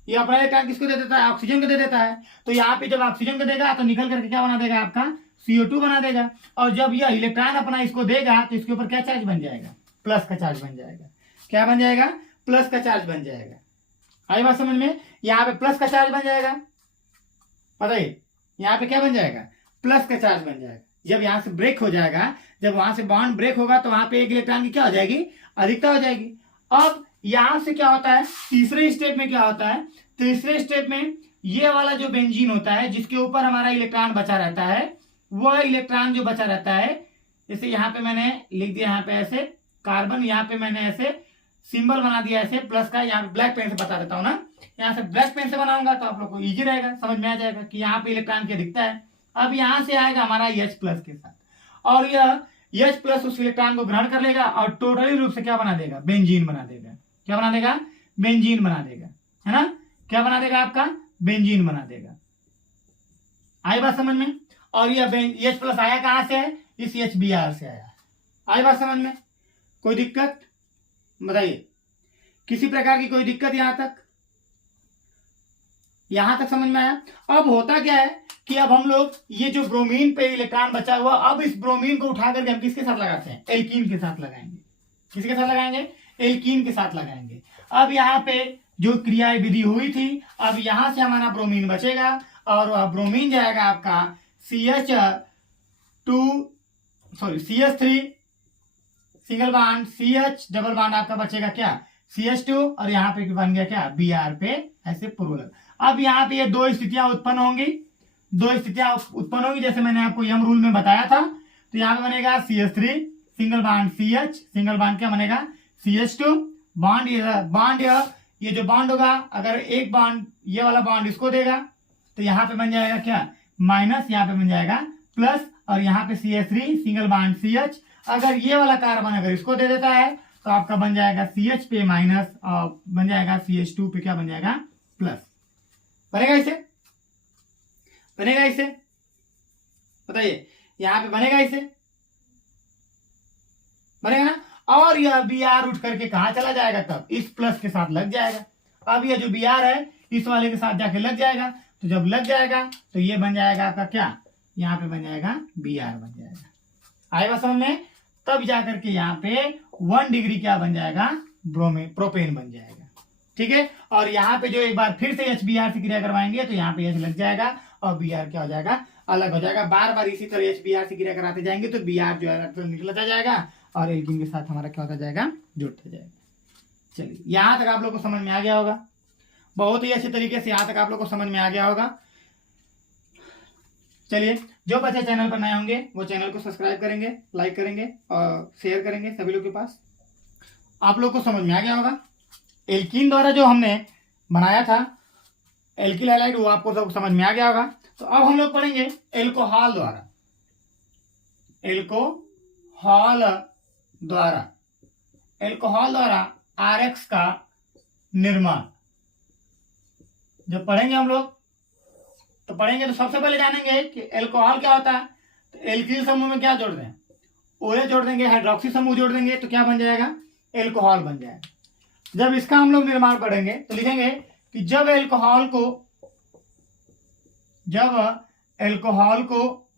ये अपना इलेक्ट्रॉन किसको दे देता है? ऑक्सीजन को दे देता है। तो यहाँ पे जब ऑक्सीजन को देगा तो निकल करके क्या बना देगा? आपका CO2 बना देगा। और जब यह इलेक्ट्रॉन अपना इसको देगा तो इसके ऊपर क्या चार्ज बन जाएगा? प्लस का चार्ज बन जाएगा। क्या बन जाएगा? प्लस का चार्ज बन जाएगा। आई बात समझ में? यहाँ पे प्लस का चार्ज बन जाएगा। बताइए यहाँ पे क्या बन जाएगा? प्लस का चार्ज बन जाएगा। जब यहाँ से ब्रेक हो जाएगा, जब वहां से बॉन्ड ब्रेक होगा तो वहां पे एक इलेक्ट्रॉन की क्या हो जाएगी? अधिकता हो जाएगी। अब यहां से क्या होता है? तीसरे स्टेप में क्या होता है? तीसरे स्टेप में ये वाला जो बेंजीन होता है जिसके ऊपर हमारा इलेक्ट्रॉन बचा रहता है, वह इलेक्ट्रॉन जो बचा रहता है, जैसे यहाँ पे मैंने लिख दिया, यहाँ पे ऐसे कार्बन, यहाँ पे मैंने ऐसे सिंबल बना दिया ऐसे प्लस का, यहाँ पे ब्लैक पेन से बता देता हूँ ना, यहाँ से ब्लैक पेन से बनाऊंगा तो आप लोग को इजी रहेगा, समझ में आ जाएगा कि यहाँ पे इलेक्ट्रॉन क्या दिखता है। अब यहाँ से आएगा हमारा H प्लस के साथ, और यह H प्लस उस इलेक्ट्रॉन को ग्रहण कर लेगा और टोटली रूप से क्या बना देगा, बेंजीन बना देगा। क्या बना देगा, बेंजीन बना देगा, है ना। क्या बना देगा आपका, बेंजीन बना देगा। आई बात समझ में। और यह H प्लस आया कहां से है, इस HBr से आया। आई बात समझ में, कोई दिक्कत बताइए, किसी प्रकार की कोई दिक्कत यहां तक, यहां तक समझ में आया। अब होता क्या है कि अब हम लोग ये जो ब्रोमीन पे इलेक्ट्रॉन बचा हुआ, अब इस ब्रोमीन को उठा करके हम किसके साथ लगाते हैं, एल्कीन के साथ लगाएंगे। किसके साथ लगाएंगे, एल्कीन के साथ लगाएंगे। अब यहाँ पे जो क्रिया विधि हुई थी, अब यहां से हमारा ब्रोमीन बचेगा और वह ब्रोमीन जाएगा आपका CH3 single bond, CH double bond आपका बचेगा क्या, CH2, और यहाँ पे बन गया क्या, Br पे ऐसे पूर्वक। अब यहाँ पे ये दो स्थितियां उत्पन्न होंगी, जैसे मैंने आपको यम रूल में बताया था। तो यहाँ पे बनेगा CH3 single bond CH, single bond क्या बनेगा, CH2 बॉन्ड, ये जो बॉन्ड होगा, अगर एक बॉन्ड ये वाला बॉन्ड इसको देगा तो यहाँ पे बन जाएगा क्या, माइनस, यहाँ पे बन जाएगा प्लस, और यहाँ पे CH3 सिंगल बॉन्ड CH, अगर ये वाला कार्बन अगर इसको दे देता है तो आपका बन जाएगा CH पे माइनस, और बन जाएगा CH2 पे क्या बन जाएगा, प्लस। बनेगा इसे, बताइए, यहाँ पे बनेगा ना। और यह Br उठ करके कहाँ चला जाएगा, तब इस प्लस के साथ लग जाएगा। अब यह जो Br है इस वाले के साथ जाके लग जाएगा, तो जब लग जाएगा तो ये बन जाएगा आपका क्या, यहाँ पे बन जाएगा Br बन जाएगा। आएगा समझ में। तब जाकर के यहाँ पे 1 डिग्री क्या बन जाएगा, प्रोपेन बन जाएगा। ठीक है। और यहाँ पे जो एक बार फिर से HBr से क्रिया करवाएंगे तो यहाँ पे H लग जाएगा और Br क्या हो जाएगा, अलग हो जाएगा। बार बार इसी तरह HBr से क्रिया कराते जाएंगे तो Br जो है निकलता जाएगा और एल्कीन के साथ हमारा क्या होता जाएगा, जुड़ता जाएगा। चलिए, यहाँ तक आप लोग को समझ में आ गया होगा, बहुत ही अच्छे तरीके से यहाँ तक आप लोग को समझ में आ गया होगा। चलिए, जो बच्चे चैनल पर नए होंगे वो चैनल को सब्सक्राइब करेंगे, लाइक करेंगे और शेयर करेंगे सभी लोग के पास। आप लोग को समझ में आ गया होगा। एल्कीन द्वारा जो हमने बनाया था एल्किल हैलाइड, वो आपको सब समझ में आ गया होगा। तो अब हम लोग पढ़ेंगे एल्कोहल द्वारा। एल्कोहल द्वारा RX का निर्माण जब पढ़ेंगे हम लोग तो सबसे पहले जानेंगे कि एल्कोहल क्या होता है। तो एल्किल समूह में क्या जोड़ दें, OH जोड़ देंगे, हाइड्रोक्सी समूह जोड़ देंगे तो क्या बन जाएगा, एल्कोहल बन जाएगा। जब इसका हम लोग निर्माण पढ़ेंगे तो लिखेंगे कि जब एल्कोहल को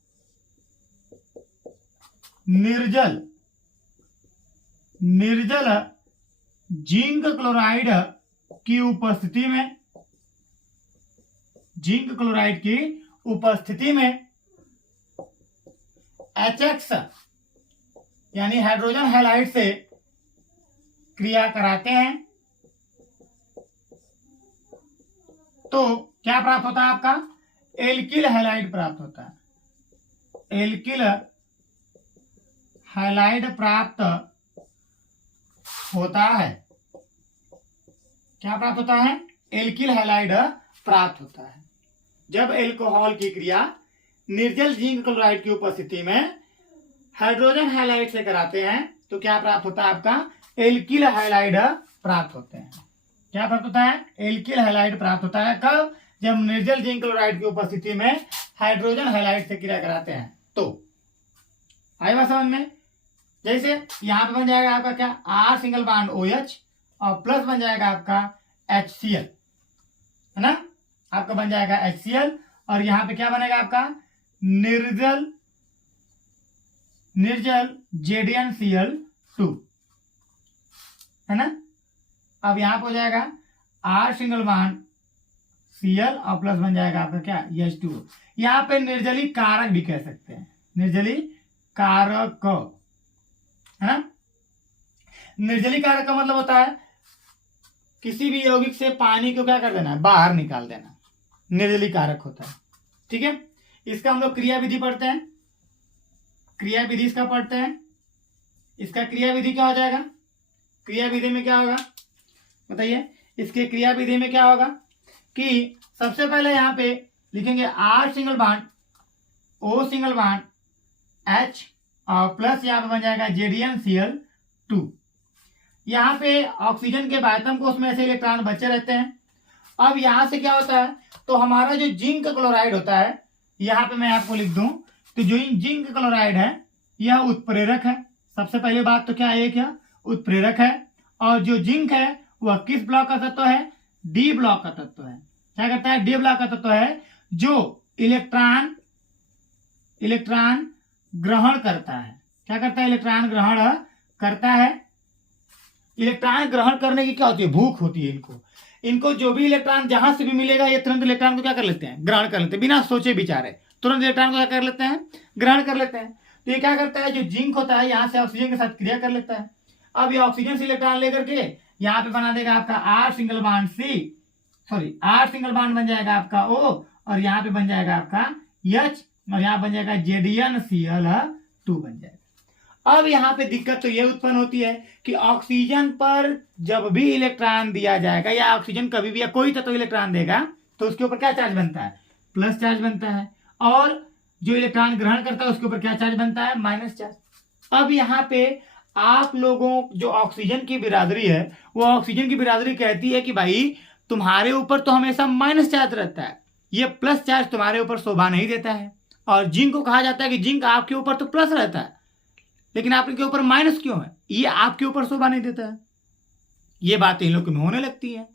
निर्जल जिंक क्लोराइड की उपस्थिति में HX यानी हाइड्रोजन हैलाइड से क्रिया कराते हैं तो क्या प्राप्त होता है, आपका एल्किल हैलाइड प्राप्त होता है। एल्किल हैलाइड प्राप्त होता है। क्या प्राप्त होता है, एल्किल हैलाइड प्राप्त होता है। जब एल्कोहल की क्रिया निर्जल जिंक क्लोराइड की उपस्थिति में हाइड्रोजन हैलाइड से कराते हैं तो क्या प्राप्त होता है, आपका एल्किल हैलाइड प्राप्त होते हैं। क्या प्राप्त होता है, एल्किल हैलाइड प्राप्त होता है। कब, जब निर्जल जिंक क्लोराइड की उपस्थिति में हाइड्रोजन हैलाइड से क्रिया कराते हैं तो। आई बात समझ में। जैसे यहाँ पे बन जाएगा आपका क्या, R सिंगल बॉन्ड OH और प्लस बन जाएगा आपका HCl, है ना, आपका बन जाएगा HCl। और यहाँ पे क्या बनेगा आपका निर्जल ZnCl2, है ना। अब यहाँ पे हो जाएगा R सिंगल बॉन्ड Cl और प्लस बन जाएगा आपका क्या, H2। यहाँ पे निर्जली कारक भी कह सकते हैं, निर्जली कारक, है ना। निर्जली कारक का मतलब होता है किसी भी यौगिक से पानी को क्या कर देना है, बाहर निकाल देना, निर्जली कारक होता है। ठीक है। इसका हम लोग क्रिया विधि पढ़ते हैं, क्रिया विधि इसका पढ़ते हैं। इसका क्रिया विधि क्या हो जाएगा, क्रिया विधि में क्या होगा बताइए, इसके क्रिया विधि में क्या होगा कि सबसे पहले यहाँ पे लिखेंगे R single bond O single bond H और प्लस यहाँ पे बन जाएगा ZnCl2। यहाँ पे ऑक्सीजन के बायतम कोष में ऐसे इलेक्ट्रॉन बचे रहते हैं। अब यहाँ से क्या होता है, तो हमारा जो जिंक क्लोराइड होता है, यहाँ पे मैं आपको लिख दूं, तो जो जिंक क्लोराइड है यह उत्प्रेरक है। सबसे पहले बात तो क्या है, क्या उत्प्रेरक है। और जो जिंक है वह किस ब्लॉक का तत्व है, डी ब्लॉक का तत्व है। क्या करता है, डी ब्लॉक का तत्व है, जो इलेक्ट्रॉन ग्रहण करता है। क्या करता है, इलेक्ट्रॉन ग्रहण करता है। इलेक्ट्रॉन ग्रहण करने की क्या होती है, भूख होती है इनको जो भी इलेक्ट्रॉन जहां से भी मिलेगा ये तुरंत इलेक्ट्रॉन को क्या कर लेते हैं, ग्रहण कर लेते हैं, बिना सोचे विचारे तुरंत इलेक्ट्रॉन को क्या कर लेते हैं, ग्रहण कर लेते हैं। तो ये क्या करता है, जो जिंक होता है यहाँ से ऑक्सीजन के साथ क्रिया कर लेता है। अब ये ऑक्सीजन से इलेक्ट्रॉन लेकर के यहाँ पे बना देगा आपका R single bond R single bond बन जाएगा आपका O, और यहाँ पे बन जाएगा आपका H, और यहाँ बन जाएगा ZnCl2 बन जाएगा। अब यहाँ पे दिक्कत तो ये उत्पन्न होती है कि ऑक्सीजन पर जब भी इलेक्ट्रॉन दिया जाएगा, या ऑक्सीजन कभी भी या कोई तत्व इलेक्ट्रॉन देगा, तो उसके ऊपर क्या चार्ज बनता है, प्लस चार्ज बनता है। और जो इलेक्ट्रॉन ग्रहण करता है उसके ऊपर क्या चार्ज बनता है, माइनस चार्ज। अब यहाँ पे आप लोगों जो ऑक्सीजन की बिरादरी है, वो ऑक्सीजन की बिरादरी कहती है कि भाई तुम्हारे ऊपर तो हमेशा माइनस चार्ज रहता है, ये प्लस चार्ज तुम्हारे ऊपर शोभा नहीं देता है। और जिंक को कहा जाता है कि जिंक आपके ऊपर तो प्लस रहता है, लेकिन आपके ऊपर माइनस क्यों है, ये आपके ऊपर शोभा नहीं देता है। ये बातें इन लोग में होने लगती है।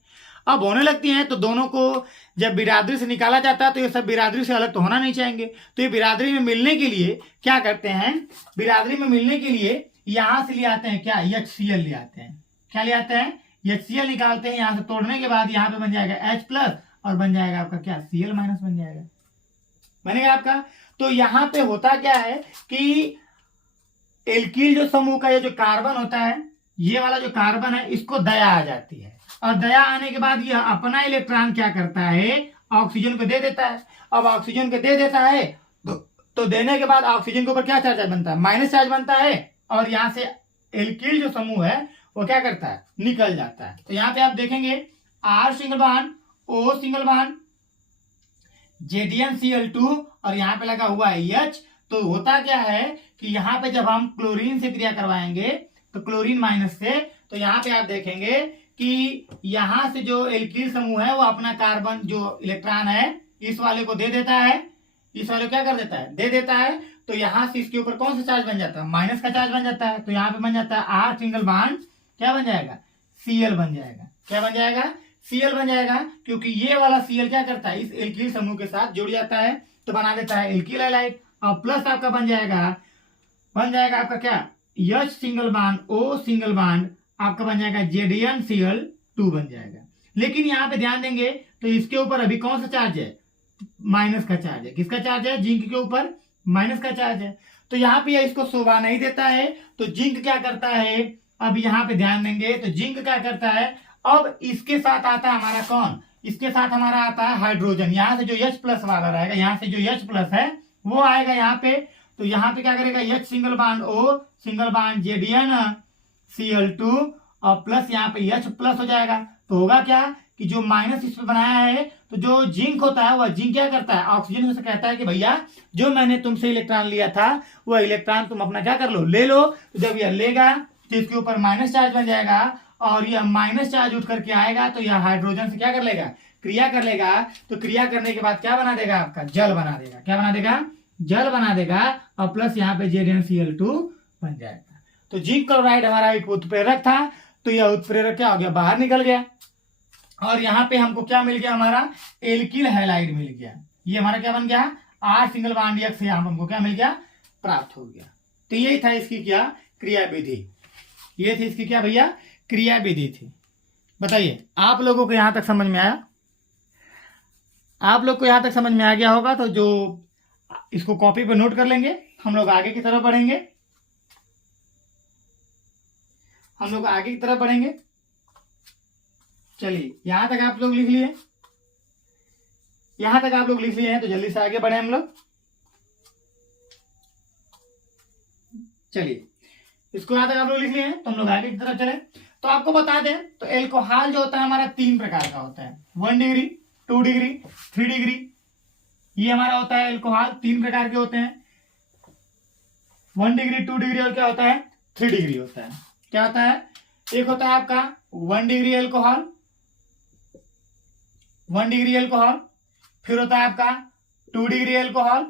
अब होने लगती हैं तो दोनों को जब बिरादरी से निकाला जाता है तो ये सब बिरादरी से अलग तो होना नहीं चाहेंगे। तो ये बिरादरी में मिलने के लिए क्या करते हैं, बिरादरी में मिलने के लिए यहां से ले आते हैं क्या, HCl ले आते हैं। क्या ले आते हैं, HCl निकालते हैं। यहां से तोड़ने के बाद यहाँ पे बन जाएगा H+ और बन जाएगा आपका क्या, Cl- बन जाएगा, बनेगा आपका। तो यहाँ पे होता क्या है कि एल्किल जो समूह का ये जो कार्बन होता है, ये वाला जो कार्बन है, इसको दया आ जाती है, और दया आने के बाद ये अपना इलेक्ट्रॉन क्या करता है, ऑक्सीजन को दे देता है। अब ऑक्सीजन को दे देता है तो देने के बाद ऑक्सीजन के ऊपर क्या चार्ज बनता है, माइनस चार्ज बनता है, और यहाँ से एल्किल जो समूह है वो क्या करता है, निकल जाता है। तो यहाँ पे आप देखेंगे R single bond O single bond ZnCl2 और यहाँ पे लगा हुआ है H। तो होता क्या है कि यहाँ पे जब हम क्लोरीन से क्रिया करवाएंगे तो क्लोरीन माइनस से, तो यहाँ पे आप देखेंगे कि यहाँ से जो एल्किल समूह है वो अपना कार्बन जो इलेक्ट्रॉन है इस वाले को दे देता है, इस वाले को क्या कर देता है, दे देता है। तो यहाँ से इसके ऊपर कौन सा चार्ज बन जाता है, माइनस का चार्ज बन जाता है। तो यहाँ पे बन जाता है R सिंगल बॉन्ड क्या बन जाएगा, Cl बन जाएगा। क्या बन जाएगा, Cl बन जाएगा, क्योंकि ये वाला Cl क्या करता है, इस एल्किल समूह के साथ जुड़ जाता है तो बना देता है एल्किल हैलाइड। और प्लस आपका बन जाएगा आपका क्या, H single bond O single bond आपका बन जाएगा ZnCl2 बन जाएगा। लेकिन यहाँ पे ध्यान देंगे तो इसके ऊपर अभी कौन सा चार्ज है, माइनस का चार्ज है। किसका चार्ज है, जिंक के ऊपर माइनस का चार्ज है। तो यहाँ पे इसको शोभा नहीं देता है, तो जिंक क्या करता है, अब यहाँ पे ध्यान देंगे तो जिंक क्या करता है, अब इसके साथ आता है हमारा कौन, इसके साथ हमारा आता है हाइड्रोजन। यहाँ से जो H+ वाला रहेगा, यहाँ से जो H+ है वो आएगा यहाँ पे। तो यहाँ पे क्या करेगा, H single bond O single bond ZnCl2 और प्लस यहाँ पे H+ हो जाएगा। तो होगा क्या कि जो माइनस इस पे बनाया है, तो जो जिंक होता है वह जिंक क्या करता है, ऑक्सीजन से कहता है कि भैया जो मैंने तुमसे इलेक्ट्रॉन लिया था वह इलेक्ट्रॉन तुम अपना क्या कर लो, ले लो। तो जब यह लेगा तो इसके ऊपर माइनस चार्ज बन जाएगा, और यह माइनस चार्ज उठ करके आएगा तो यह हाइड्रोजन से क्या कर लेगा, क्रिया कर लेगा। तो क्रिया करने के बाद क्या बना देगा, आपका जल बना देगा। क्या बना देगा, जल बना देगा, और प्लस यहाँ पे ZnCl2 बन जाएगा। तो जिंक क्लोराइड हमारा एक उत्प्रेरक था, तो यह उत्प्रेरक क्या हो गया, बाहर निकल गया, और यहाँ पे हमको क्या मिल गया, हमारा एल्किल हैलाइड मिल गया। ये हमारा क्या बन गया, R सिंगल बॉन्ड X, यहाँ हमको क्या मिल गया, प्राप्त हो गया। तो यही था इसकी क्या क्रिया विधि, ये थी इसकी क्या भैया क्रिया विधि थी। बताइए आप लोगों को यहाँ तक समझ में आया, आप लोग को यहाँ तक समझ में आ गया होगा। तो जो इसको कॉपी पर नोट कर लेंगे, हम लोग आगे की तरफ बढ़ेंगे, हम लोग आगे की तरफ बढ़ेंगे। चलिए यहां तक आप लोग लिख लिए, यहां तक आप लोग लिख लिए हैं, तो जल्दी से आगे बढ़े हम लोग। चलिए इसको यहां तक आप लोग लिख लिए हैं, तो हम लोग आगे की तरफ चले। तो आपको बता दें तो एल्कोहल जो होता है हमारा 3 प्रकार का होता है, 1 डिग्री, 2 डिग्री, 3 डिग्री। ये हमारा होता है एल्कोहल 3 प्रकार के होते हैं, 1 डिग्री, 2 डिग्री और क्या होता है 3 डिग्री होता है। क्या होता है, एक होता है आपका 1 डिग्री एल्कोहल, 1 डिग्री एल्कोहल, फिर होता है आपका 2 डिग्री एल्कोहल,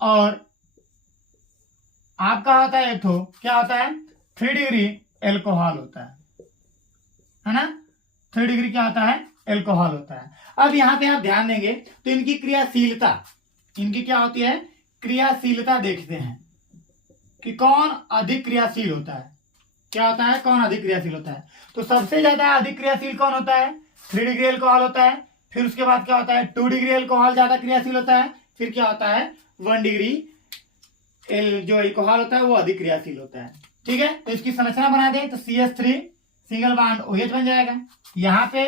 और आपका होता है एक तो क्या होता है 3 डिग्री एल्कोहल होता है ना। 3 डिग्री क्या होता है एल्कोहल होता है। अब यहां पे आप ध्यान देंगे तो इनकी क्रियाशीलता, इनकी क्या होती है क्रियाशीलता देखते हैं कि कौन अधिक क्रियाशील होता है। क्या होता है, कौन अधिक क्रियाशील होता है। तो सबसे ज्यादा अधिक क्रियाशील कौन होता है 3 डिग्री एल्कोहल होता है। फिर उसके बाद क्या होता है 2 डिग्री एल्कोहल ज्यादा क्रियाशील होता है। फिर क्या होता है 1 डिग्री जो एल्कोहल होता है वो अधिक क्रियाशील होता है। ठीक है, तो इसकी संरचना बना दें तो CH3 सिंगल बॉन्ड OH बन जाएगा। यहाँ पे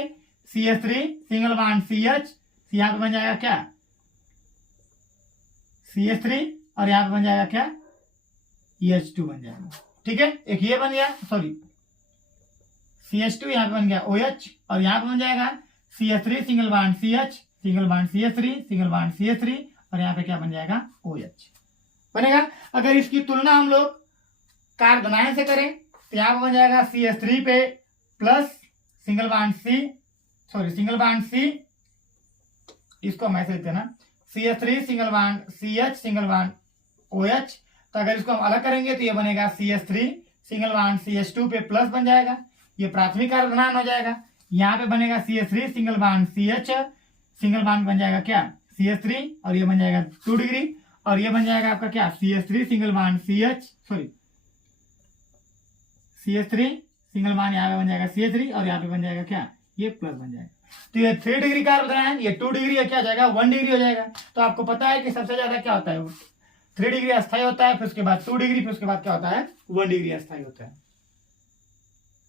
CH3 सिंगल बॉन्ड CH, यहाँ पे बन जाएगा क्या CH3 और यहाँ पे बन जाएगा क्या EH2 बन जाएगा। ठीक है, एक ये बन गया, सॉरी CH2 यहाँ पे बन गया OH और यहाँ पे बन जाएगा CH3 single bond CH, single bond CH3, single bond CH3 और यहाँ पे क्या बन जाएगा OH बनेगा। अगर इसकी तुलना हम लोग कार्बोनाइन से करें तो यहाँ पे बन जाएगा CH3 पे plus single bond C, sorry single bond C, इसको मैसेज देते ना CH3 single bond CH single bond OH। तो अगर इसको हम अलग करेंगे तो ये बनेगा CH3 सिंगल बॉन्ड CH2 पे प्लस बन जाएगा, ये प्राथमिक कार्बोनाइन हो जाएगा। यहाँ पे बनेगा CH3 single bond CH, single bond बन जाएगा क्या CH3 और ये बन जाएगा 2 डिग्री और ये बन जाएगा आपका क्या CH3 single bond CH, sorry CH3 single bond यहाँ पे बन जाएगा CH3 और यहाँ पे बन जाएगा क्या ये प्लस बन जाएगा। तो ये 3 डिग्री कार्बोनाइन, ये 2 डिग्री क्या हो जाएगा 1 डिग्री हो जाएगा। तो आपको पता है कि सबसे ज्यादा क्या होता है 3 डिग्री अस्थायी होता है, फिर उसके बाद 2 डिग्री, फिर उसके बाद क्या होता है 1 डिग्री अस्थायी होता है।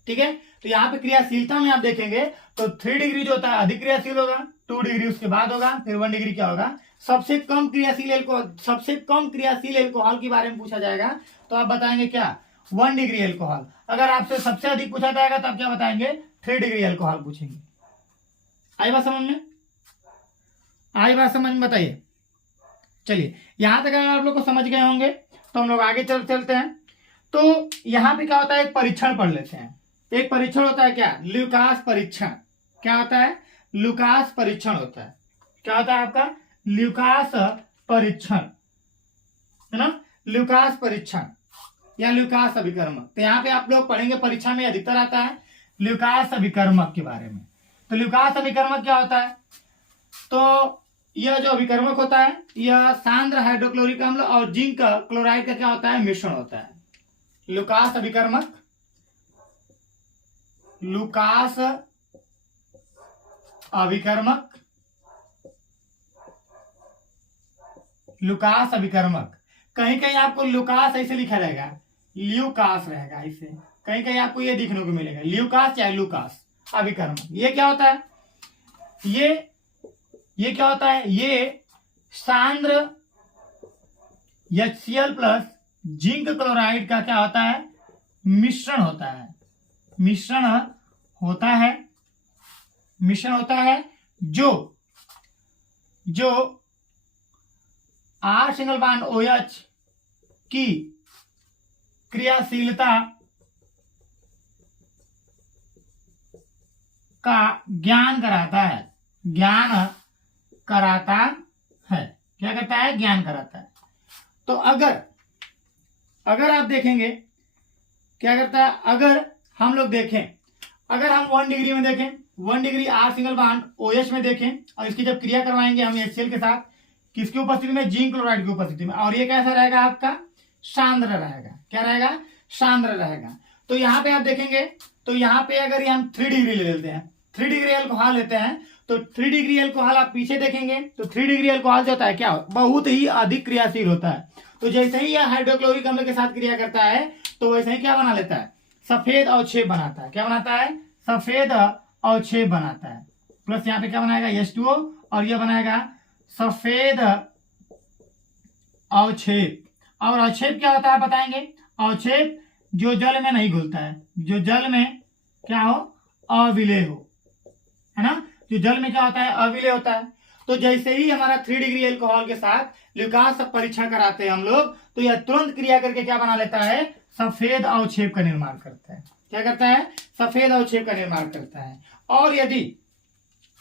ठीक है, तो यहाँ पे क्रियाशीलता में आप देखेंगे तो 3 डिग्री जो होता है अधिक क्रियाशील होगा, 2 डिग्री उसके बाद होगा, फिर 1 डिग्री क्या होगा सबसे कम क्रियाशील एल्कोहल, सबसे कम क्रियाशील एल्कोहल के बारे में पूछा जाएगा तो आप बताएंगे क्या 1 डिग्री एल्कोहल। अगर आपसे सबसे अधिक पूछा जाएगा तो आप क्या बताएंगे 3 डिग्री एल्कोहल पूछेंगे। आई बात समझ में, आई बात समझ में बताइए। चलिए यहां तक अगर आप लोग को समझ गए होंगे तो हम लोग आगे चलते हैं। तो यहां पे क्या होता है एक परीक्षण पढ़ लेते हैं। एक परीक्षण होता है क्या ल्यूकास परीक्षण। क्या होता है ल्यूकास परीक्षण होता है। क्या होता है आपका ल्यूकास परीक्षण, है ना, ल्यूकास परीक्षण या ल्यूकास अभिकर्मक। तो यहाँ पे आप लोग पढ़ेंगे परीक्षा में अधिकतर आता है ल्यूकास अभिकर्मक के बारे में। तो ल्यूकास अभिकर्मक क्या होता है, तो यह जो अभिकर्मक होता है यह सांद्र हाइड्रोक्लोरिक अम्ल और जिंक क्लोराइड का क्या होता है मिश्रण होता है। ल्यूकास अभिकर्मक, लुकास अभिकर्मक, लुकास अभिकर्मक। कहीं कहीं आपको लुकास ऐसे लिखा रहेगा, ल्यूकास रहेगा ऐसे, कहीं कहीं आपको ये दिखने को मिलेगा ल्यूकास या लुकास अभिकर्मक। ये क्या होता है, ये क्या होता है, ये सांद्र HCl प्लस जिंक क्लोराइड का क्या होता है मिश्रण होता है। मिश्रण होता है जो R सिंगल बॉन्ड OH की क्रियाशीलता का ज्ञान कराता है। क्या करता है ज्ञान कराता है। तो अगर आप देखेंगे क्या करता है, अगर हम लोग देखें, अगर हम 1 डिग्री में देखें, 1 degree R single bond OH में देखें और इसकी जब क्रिया करवाएंगे हम HCl के साथ, किसकी उपस्थिति में जिंक क्लोराइड की उपस्थिति में, और ये कैसा रहेगा आपका सांद्र रहेगा। क्या रहेगा सांद्र रहेगा। तो यहाँ पे आप देखेंगे तो यहाँ पे अगर हम 3 डिग्री ले लेते हैं, 3 डिग्री एल्कोहल लेते हैं तो 3 डिग्री एल्कोहल आप पीछे देखेंगे तो 3 डिग्री एल्कोहल जो होता है क्या बहुत ही अधिक क्रियाशील होता है। तो जैसे ही यह हाइड्रोक्लोरिक अम्ल के साथ क्रिया करता है तो वैसे ही क्या बना लेता है सफेद अवक्षेप बनाता है। क्या बनाता है सफेद अवक्षेप बनाता है। प्लस यहाँ पे क्या बनाएगा H2O और यह बनाएगा सफेद अवक्षेप। और अवक्षेप क्या होता है बताएंगे, अवक्षेप जो जल में नहीं घुलता है, जो जल में क्या हो, अविलेय हो, है ना। जो जल में क्या होता है, अविलेय होता है। तो जैसे ही हमारा 3 डिग्री एल्कोहल के साथ ल्यूकास परीक्षण कराते हैं हम लोग, तो यह तुरंत क्रिया करके क्या बना लेता है, सफेद अवक्षेप का निर्माण करता है। क्या करता है, सफेद अवक्षेप का निर्माण करता है। और यदि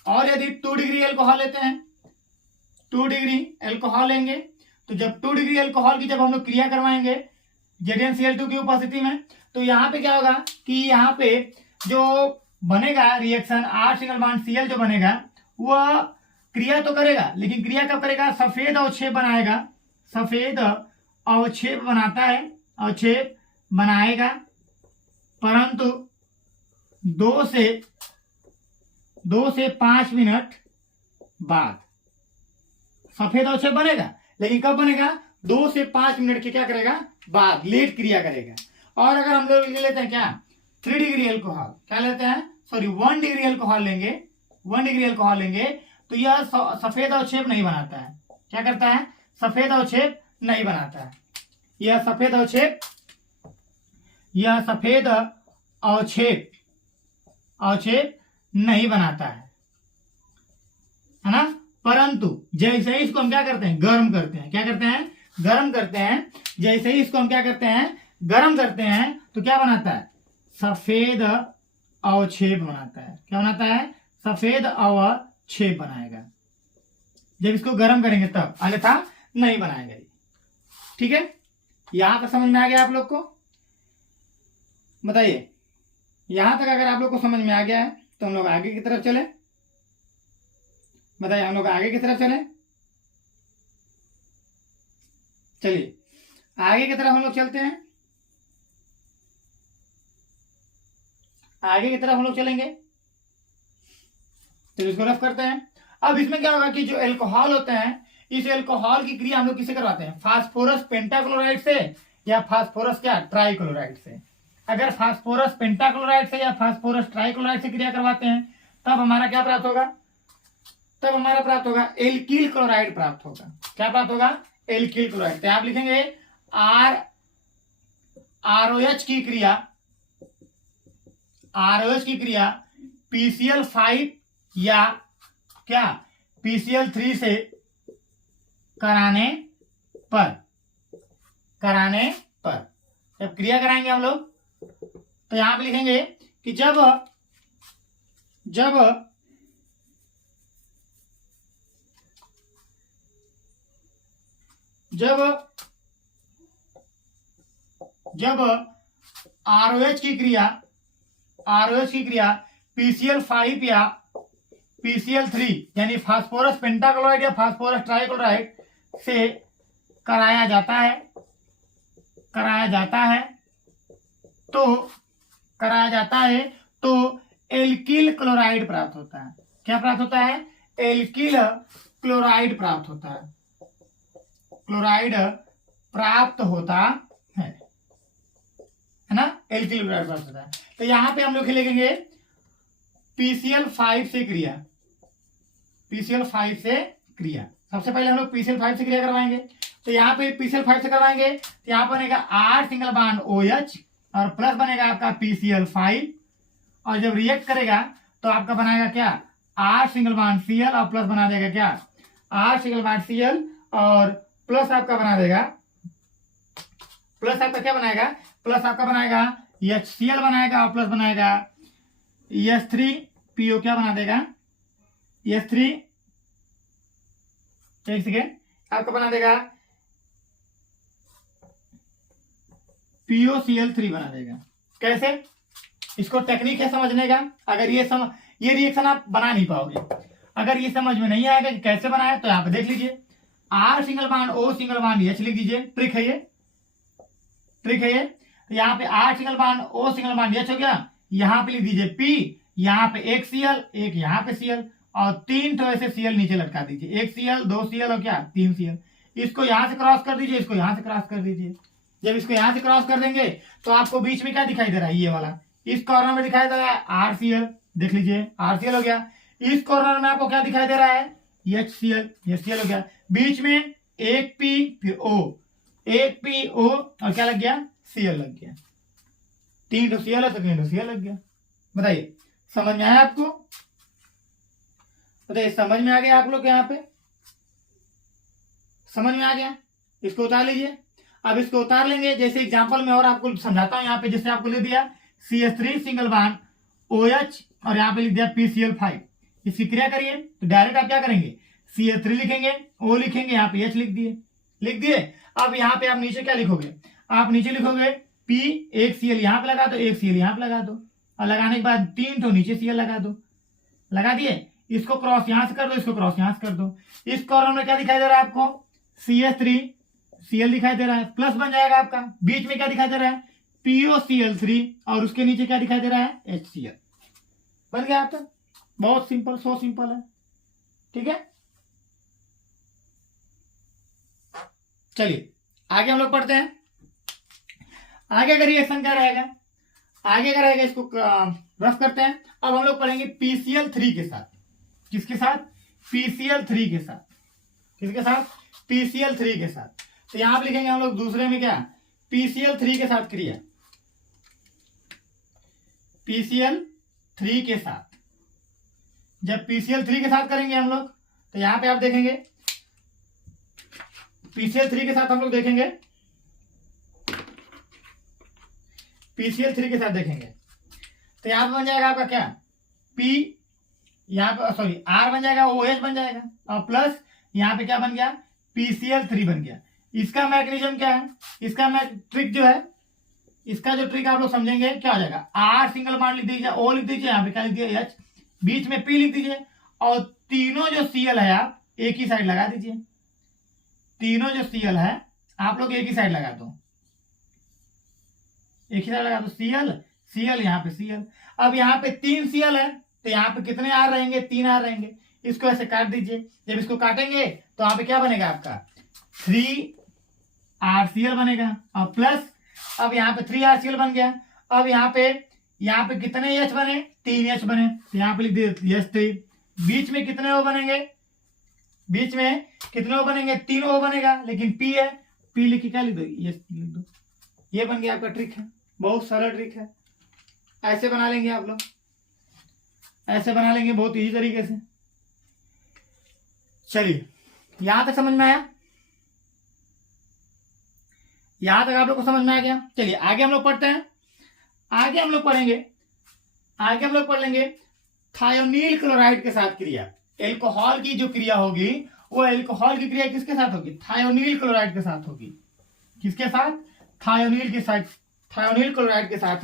2 डिग्री एल्कोहल लेते हैं, 2 डिग्री एल्कोहल लेंगे, तो जब 2 डिग्री एल्कोहल की जब हम लोग क्रिया करवाएंगे ZnCl2 की उपस्थिति में, तो यहाँ पे क्या होगा कि यहाँ पे जो बनेगा रिएक्शन R∪Cl जो बनेगा, वह क्रिया तो करेगा, लेकिन क्रिया कब करेगा, सफेद अवक्षेप बनाएगा, सफेद अवक्षेप बनाता है, अवक्षेप बनाएगा, परंतु 2 से 5 मिनट बाद सफेद अवक्षेप बनेगा, लेकिन कब बनेगा, 2 से 5 मिनट के क्या करेगा, बाद, लेट क्रिया करेगा। और अगर हम लोग ले लेते हैं क्या, 3 डिग्री एल्कोहल, क्या लेते हैं, सॉरी 1 डिग्री एल्कोहल लेंगे, 1 डिग्री एल्कोहल लेंगे, तो यह सफेद अवक्षेप नहीं बनाता है। क्या करता है, सफेद अवक्षेप नहीं बनाता है। यह सफेद अवक्षेप नहीं बनाता है ना। परंतु जैसे ही इसको हम क्या करते हैं, गर्म करते हैं, क्या करते हैं, गर्म करते हैं, जैसे ही इसको हम क्या करते हैं, गर्म करते हैं, तो क्या बनाता है, सफेद अवक्षेप बनाता है। क्या बनाता है, सफेद अवक्षेप बनाएगा। जब इसको गर्म करेंगे तब, अन्यथा नहीं बनाएगा। ठीक है, यहां तक समझ में आ गया आप लोग को, बताइए। यहां तक अगर आप लोग को समझ में आ गया है तो हम लोग आगे की तरफ चले, बताइए, हम लोग आगे की तरफ चले, चलिए आगे की तरफ हम लोग चलते हैं, आगे की तरफ हम लोग चलेंगे। तो इसको रफ करते हैं। अब इसमें क्या होगा कि जो एल्कोहल होते हैं, इस एल्कोहल की क्रिया हम लोग किससे करवाते हैं, फास्फोरस पेंटाक्लोराइड से या फास्फोरस क्या, ट्राइक्लोराइड से। अगर फास्फोरस पेंटाक्लोराइड से या फास्फोरस ट्राइक्लोराइड से क्रिया करवाते हैं, तब हमारा क्या प्राप्त होगा, तब हमारा प्राप्त होगा एल्किल क्लोराइड प्राप्त होगा। क्या प्राप्त होगा, एल्किल क्लोराइड। तो आप लिखेंगे ROH की क्रिया, ROH की क्रिया PCl5 या क्या PCl3 से कराने पर जब क्रिया कराएंगे हम लोग, तो यहां पे लिखेंगे कि जब ROH की क्रिया PCl5 या PCl3 यानी फास्फोरस पेंटाक्लोराइड या फास्फोरस ट्राइक्लोराइड से कराया जाता है तो एल्किल क्लोराइड प्राप्त होता है। क्या प्राप्त होता है, एल्किल क्लोराइड प्राप्त होता है, क्लोराइड प्राप्त होता है ना, एल्किल क्लोराइड प्राप्त होता है। तो यहां पे हम लोग लिखेंगे PCl5 से क्रिया, सबसे पहले हम लोग PCl5 से क्रिया करवाएंगे। तो यहाँ पे PCl5 से करवाएंगे, तो यहाँ बनेगा R∪OH और प्लस बनेगा आपका PCl5, और जब रिएक्ट करेगा तो आपका बनाएगा क्या, R∪Cl और प्लस बना देगा क्या, R∪Cl और प्लस आपका बना देगा, प्लस आपका क्या बनाएगा, प्लस आपका बनाएगा HCl बनाएगा और प्लस बनाएगा H3PO, क्या बना देगा, H3, एक सेकेंड, आपका बना देगा POCl3 बना देगा। कैसे, इसको टेक्निक है समझने का। अगर ये रिएक्शन आप बना नहीं पाओगे, अगर ये समझ में नहीं आएगा कि कैसे बनाया, तो यहाँ पे देख लीजिए, R∪OH लिख दीजिए, ट्रिक है ये। तो यहाँ पे R∪OH हो गया, यहाँ पे लिख दीजिए P, यहाँ पे एक Cl, एक यहाँ पे Cl, और 3 तो ऐसे Cl नीचे लटका दीजिए, 1 Cl 2 Cl और क्या 3 Cl। इसको यहां से क्रॉस कर दीजिए, इसको यहां से क्रॉस कर दीजिए। जब इसको यहां से क्रॉस कर देंगे तो आपको बीच में क्या दिखाई दे रहा है, ये वाला, इस कॉर्नर में दिखाई दे रहा है RCl, देख लीजिए RCl हो गया। इस कॉर्नर में आपको क्या दिखाई दे रहा है, HCl हो गया। बीच में एक P फिर O, एक P O और क्या लग गया, Cl लग गया। 3 तो Cl है तो 3 तो Cl लग गया। बताइए समझ में आया आपको? बताइए समझ में आ गया आप लोग? यहाँ पे समझ में आ गया? इसको उतार लीजिए। अब इसको उतार लेंगे, जैसे एग्जांपल में और आपको समझाता हूं। यहाँ पे जैसे आपको लिख दिया CH3 सिंगल बॉन्ड OH और यहाँ पे लिख दिया PCl5। इसकी क्रिया करिए तो डायरेक्ट आप क्या करेंगे, CH3 लिखेंगे, O लिखेंगे, यहाँ पे H लिख दिए। अब यहाँ पे आप नीचे क्या लिखोगे, आप नीचे लिखोगे P, एक Cl यहाँ पे लगा दो, एक Cl यहाँ पे लगा दो, और लगाने के बाद 3 तो नीचे Cl लगा दो। लगा दिए। इसको क्रॉस यहां से कर दो, इसको क्रॉस यहां से कर दो। इस कॉलम में क्या दिखाई दे रहा है आपको, CH3 Cl दिखाई दे रहा है, प्लस बन जाएगा आपका। बीच में क्या दिखाई दे रहा है, POCl3, और उसके नीचे क्या दिखाई दे रहा है, HCl। बन गया आपका। बहुत सिंपल, सो सिंपल है। ठीक है, चलिए आगे हम लोग पढ़ते हैं। आगे का रिएक्शन क्या रहेगा, आगे का रहेगा, इसको रफ करते हैं। अब हम लोग पढ़ेंगे PCl3 के साथ। किसके साथ, PCl3 के साथ। किसके साथ, PCl3 के साथ। तो यहां पर लिखेंगे हम लोग दूसरे में क्या, PCl3 के साथ क्रिया, PCl3 के साथ। जब PCl3 के साथ करेंगे हम लोग, तो यहां पे आप देखेंगे PCl3 के साथ हम लोग देखेंगे, PCl3 के साथ देखेंगे तो यहां पर बन जाएगा आपका क्या, P, यहाँ पे सॉरी R बन जाएगा, OH बन जाएगा, और प्लस यहाँ पे क्या बन गया, PCl3 बन गया। इसका मैकेनिज्म क्या है, इसका ट्रिक जो है, इसका जो ट्रिक आप लोग समझेंगे क्या हो जाएगा, R सिंगल बॉन्ड लिख दीजिए, O लिख दीजिए, यहाँ पे क्या लिख दिया H, बीच में P लिख दीजिए, और तीनों जो Cl है आप एक ही साइड लगा दीजिए। तीनों जो Cl है आप लोग एक ही साइड लगा दो, एक ही साइड लगा दो, Cl यहाँ पे Cl। अब यहाँ पे 3 Cl है तो यहाँ पे कितने R रहेंगे, 3 R रहेंगे। इसको ऐसे काट दीजिए। जब इसको काटेंगे तो यहाँ पे क्या बनेगा आपका, 3RCl बनेगा, और प्लस अब यहाँ पे 3RCl बन गया। अब यहाँ पे कितने H बने, 3 H बने, तो यहाँ पे लिख दिए H3। बीच में कितने O बनेंगे, बीच में कितने O बनेंगे, 3 O बनेगा, लेकिन P है, P लिख के क्या लिख दो, ये लिख दो। ये बन गया आपका ट्रिक है, बहुत सरल ट्रिक है। ऐसे बना लेंगे आप लोग, ऐसे बना लेंगे बहुत इजी तरीके से। चलिए यहां तक समझ में आया, यहां तक आप लोग को समझ में आ गया। चलिए आगे हम लोग पढ़ते हैं। आगे हम लोग पढ़ेंगे, आगे हम लोग पढ़ लेंगे थायोनील क्लोराइड के साथ क्रिया। एल्कोहल की जो क्रिया होगी वो एल्कोहल की क्रिया किसके साथ होगी, थायोनील क्लोराइड के साथ होगी। किसके साथ, थायोनील के साथ, थायोनील क्लोराइड के साथ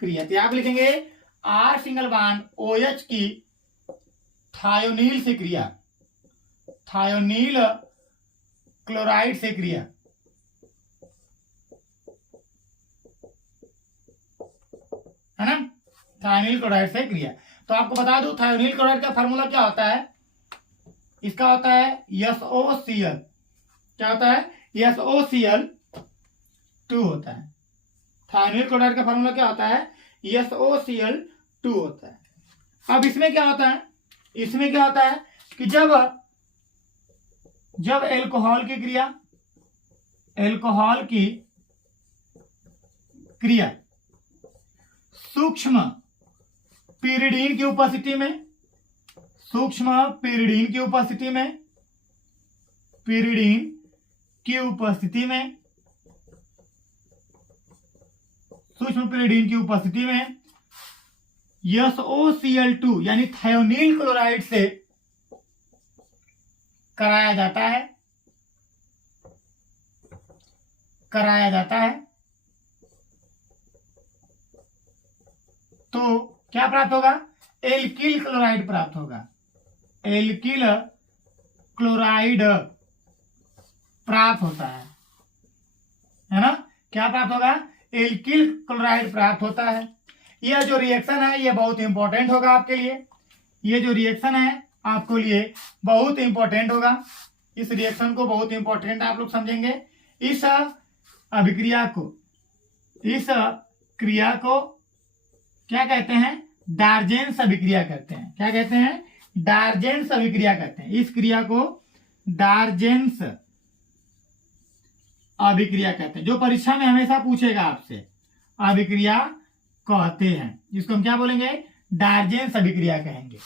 क्रिया। तो आप लिखेंगे R सिंगल बॉन्ड OH की थायोनील से क्रिया, थायोनील क्लोराइड से क्रिया, है ना, थायोनील क्लोराइड से क्रिया। तो आपको बता दूं थायोनील क्लोराइड का फार्मूला क्या होता है, इसका होता है SOCl। क्या होता है, SOCl2 होता है। थायोनील क्लोराइड का फार्मूला क्या होता है, SOCl2 होता है। अब इसमें क्या होता है, इसमें क्या होता है कि जब एल्कोहल की क्रिया, एल्कोहल की क्रिया सूक्ष्म pyridine की उपस्थिति में, सूक्ष्म pyridine की उपस्थिति में, pyridine की उपस्थिति में, सूक्ष्म pyridine की उपस्थिति में SOCl2 यानी थायोनील क्लोराइड से कराया जाता है, कराया जाता है। तो क्या प्राप्त होगा, एल्किल क्लोराइड प्राप्त होगा, एल्किल क्लोराइड प्राप्त होता है ना। क्या प्राप्त होगा, एल्किल क्लोराइड प्राप्त होता है। यह जो रिएक्शन है ये बहुत इंपॉर्टेंट होगा आपके लिए, ये जो रिएक्शन है आपको लिए बहुत इंपॉर्टेंट होगा। इस रिएक्शन को बहुत इंपॉर्टेंट आप लोग समझेंगे। इस अभिक्रिया को, इस क्रिया को क्या कहते हैं, डार्जेंस अभिक्रिया कहते हैं। क्या कहते हैं, डार्जेंस अभिक्रिया कहते हैं। इस क्रिया को डार्जेंस अभिक्रिया कहते हैं, जो परीक्षा में हमेशा पूछेगा आपसे, अभिक्रिया कहते हैं, जिसको हम क्या बोलेंगे, डार्जेंस अभिक्रिया कहेंगे।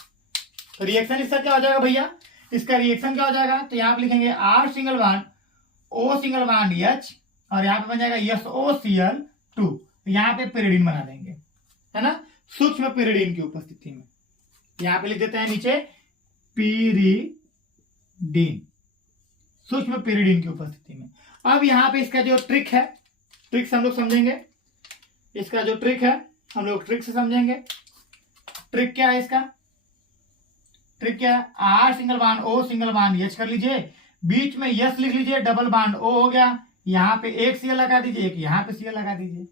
तो रिएक्शन इसका क्या हो जाएगा भैया, इसका रिएक्शन क्या हो जाएगा, तो यहाँ पे लिखेंगे R single bond O single bond H और यहाँ पे बन जाएगा SOCl2। यहाँ पे पेरिडीन बना देंगे, है ना, सूक्ष्म पेरिडीन की उपस्थिति में। यहाँ पे लिख देते हैं नीचे पीरिडीन, सूक्ष्म पेरिडीन की उपस्थिति में। अब यहाँ पे इसका जो ट्रिक है, ट्रिक से हम लोग समझेंगे, इसका जो ट्रिक है हम लोग ट्रिक से समझेंगे। ट्रिक क्या है इसका, ट्रिक क्या है, R single bond O single bond H कर लीजिए, बीच में यस लिख लीजिए, डबल बॉन्ड O हो गया, यहाँ पे एक Cl लगा दीजिए, एक यहाँ पे Cl लगा दीजिए,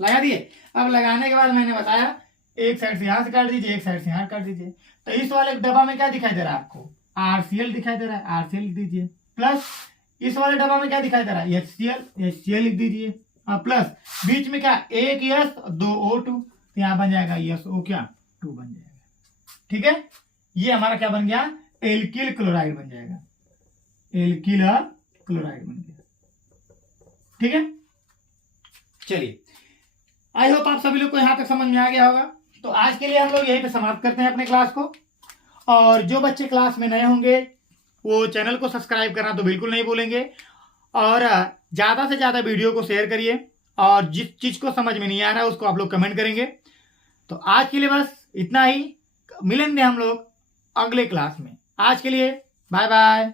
लगा दिए। अब लगाने के बाद मैंने बताया एक साइड से यहां से काट दीजिए, एक साइड से यहां काट दीजिए। तो इस वाले डब्बा में क्या दिखाई दे रहा है आपको, RCl दिखाई दे रहा है, RCl लिख दीजिए, प्लस इस वाले डब्बा में क्या दिखाई दे रहा है, HCl लिख दीजिए, प्लस बीच में क्या, एक यस 2 O2, तो यहां बन जाएगा SO क्या 2 बन जाएगा। ठीक है, ये हमारा क्या बन गया, एल्किल क्लोराइड बन जाएगा, एल्किल क्लोराइड बन गया। ठीक है, चलिए आई होप आप सभी लोग को यहां तक समझ में आ गया होगा। तो आज के लिए हम लोग यहीं पे समाप्त करते हैं अपने क्लास को। और जो बच्चे क्लास में नए होंगे वो चैनल को सब्सक्राइब करना तो बिल्कुल नहीं भूलेंगे, और ज्यादा से ज्यादा वीडियो को शेयर करिए, और जिस चीज को समझ में नहीं आ रहा है उसको आप लोग कमेंट करेंगे। तो आज के लिए बस इतना ही, मिलेंगे हम लोग अगले क्लास में। आज के लिए बाय बाय।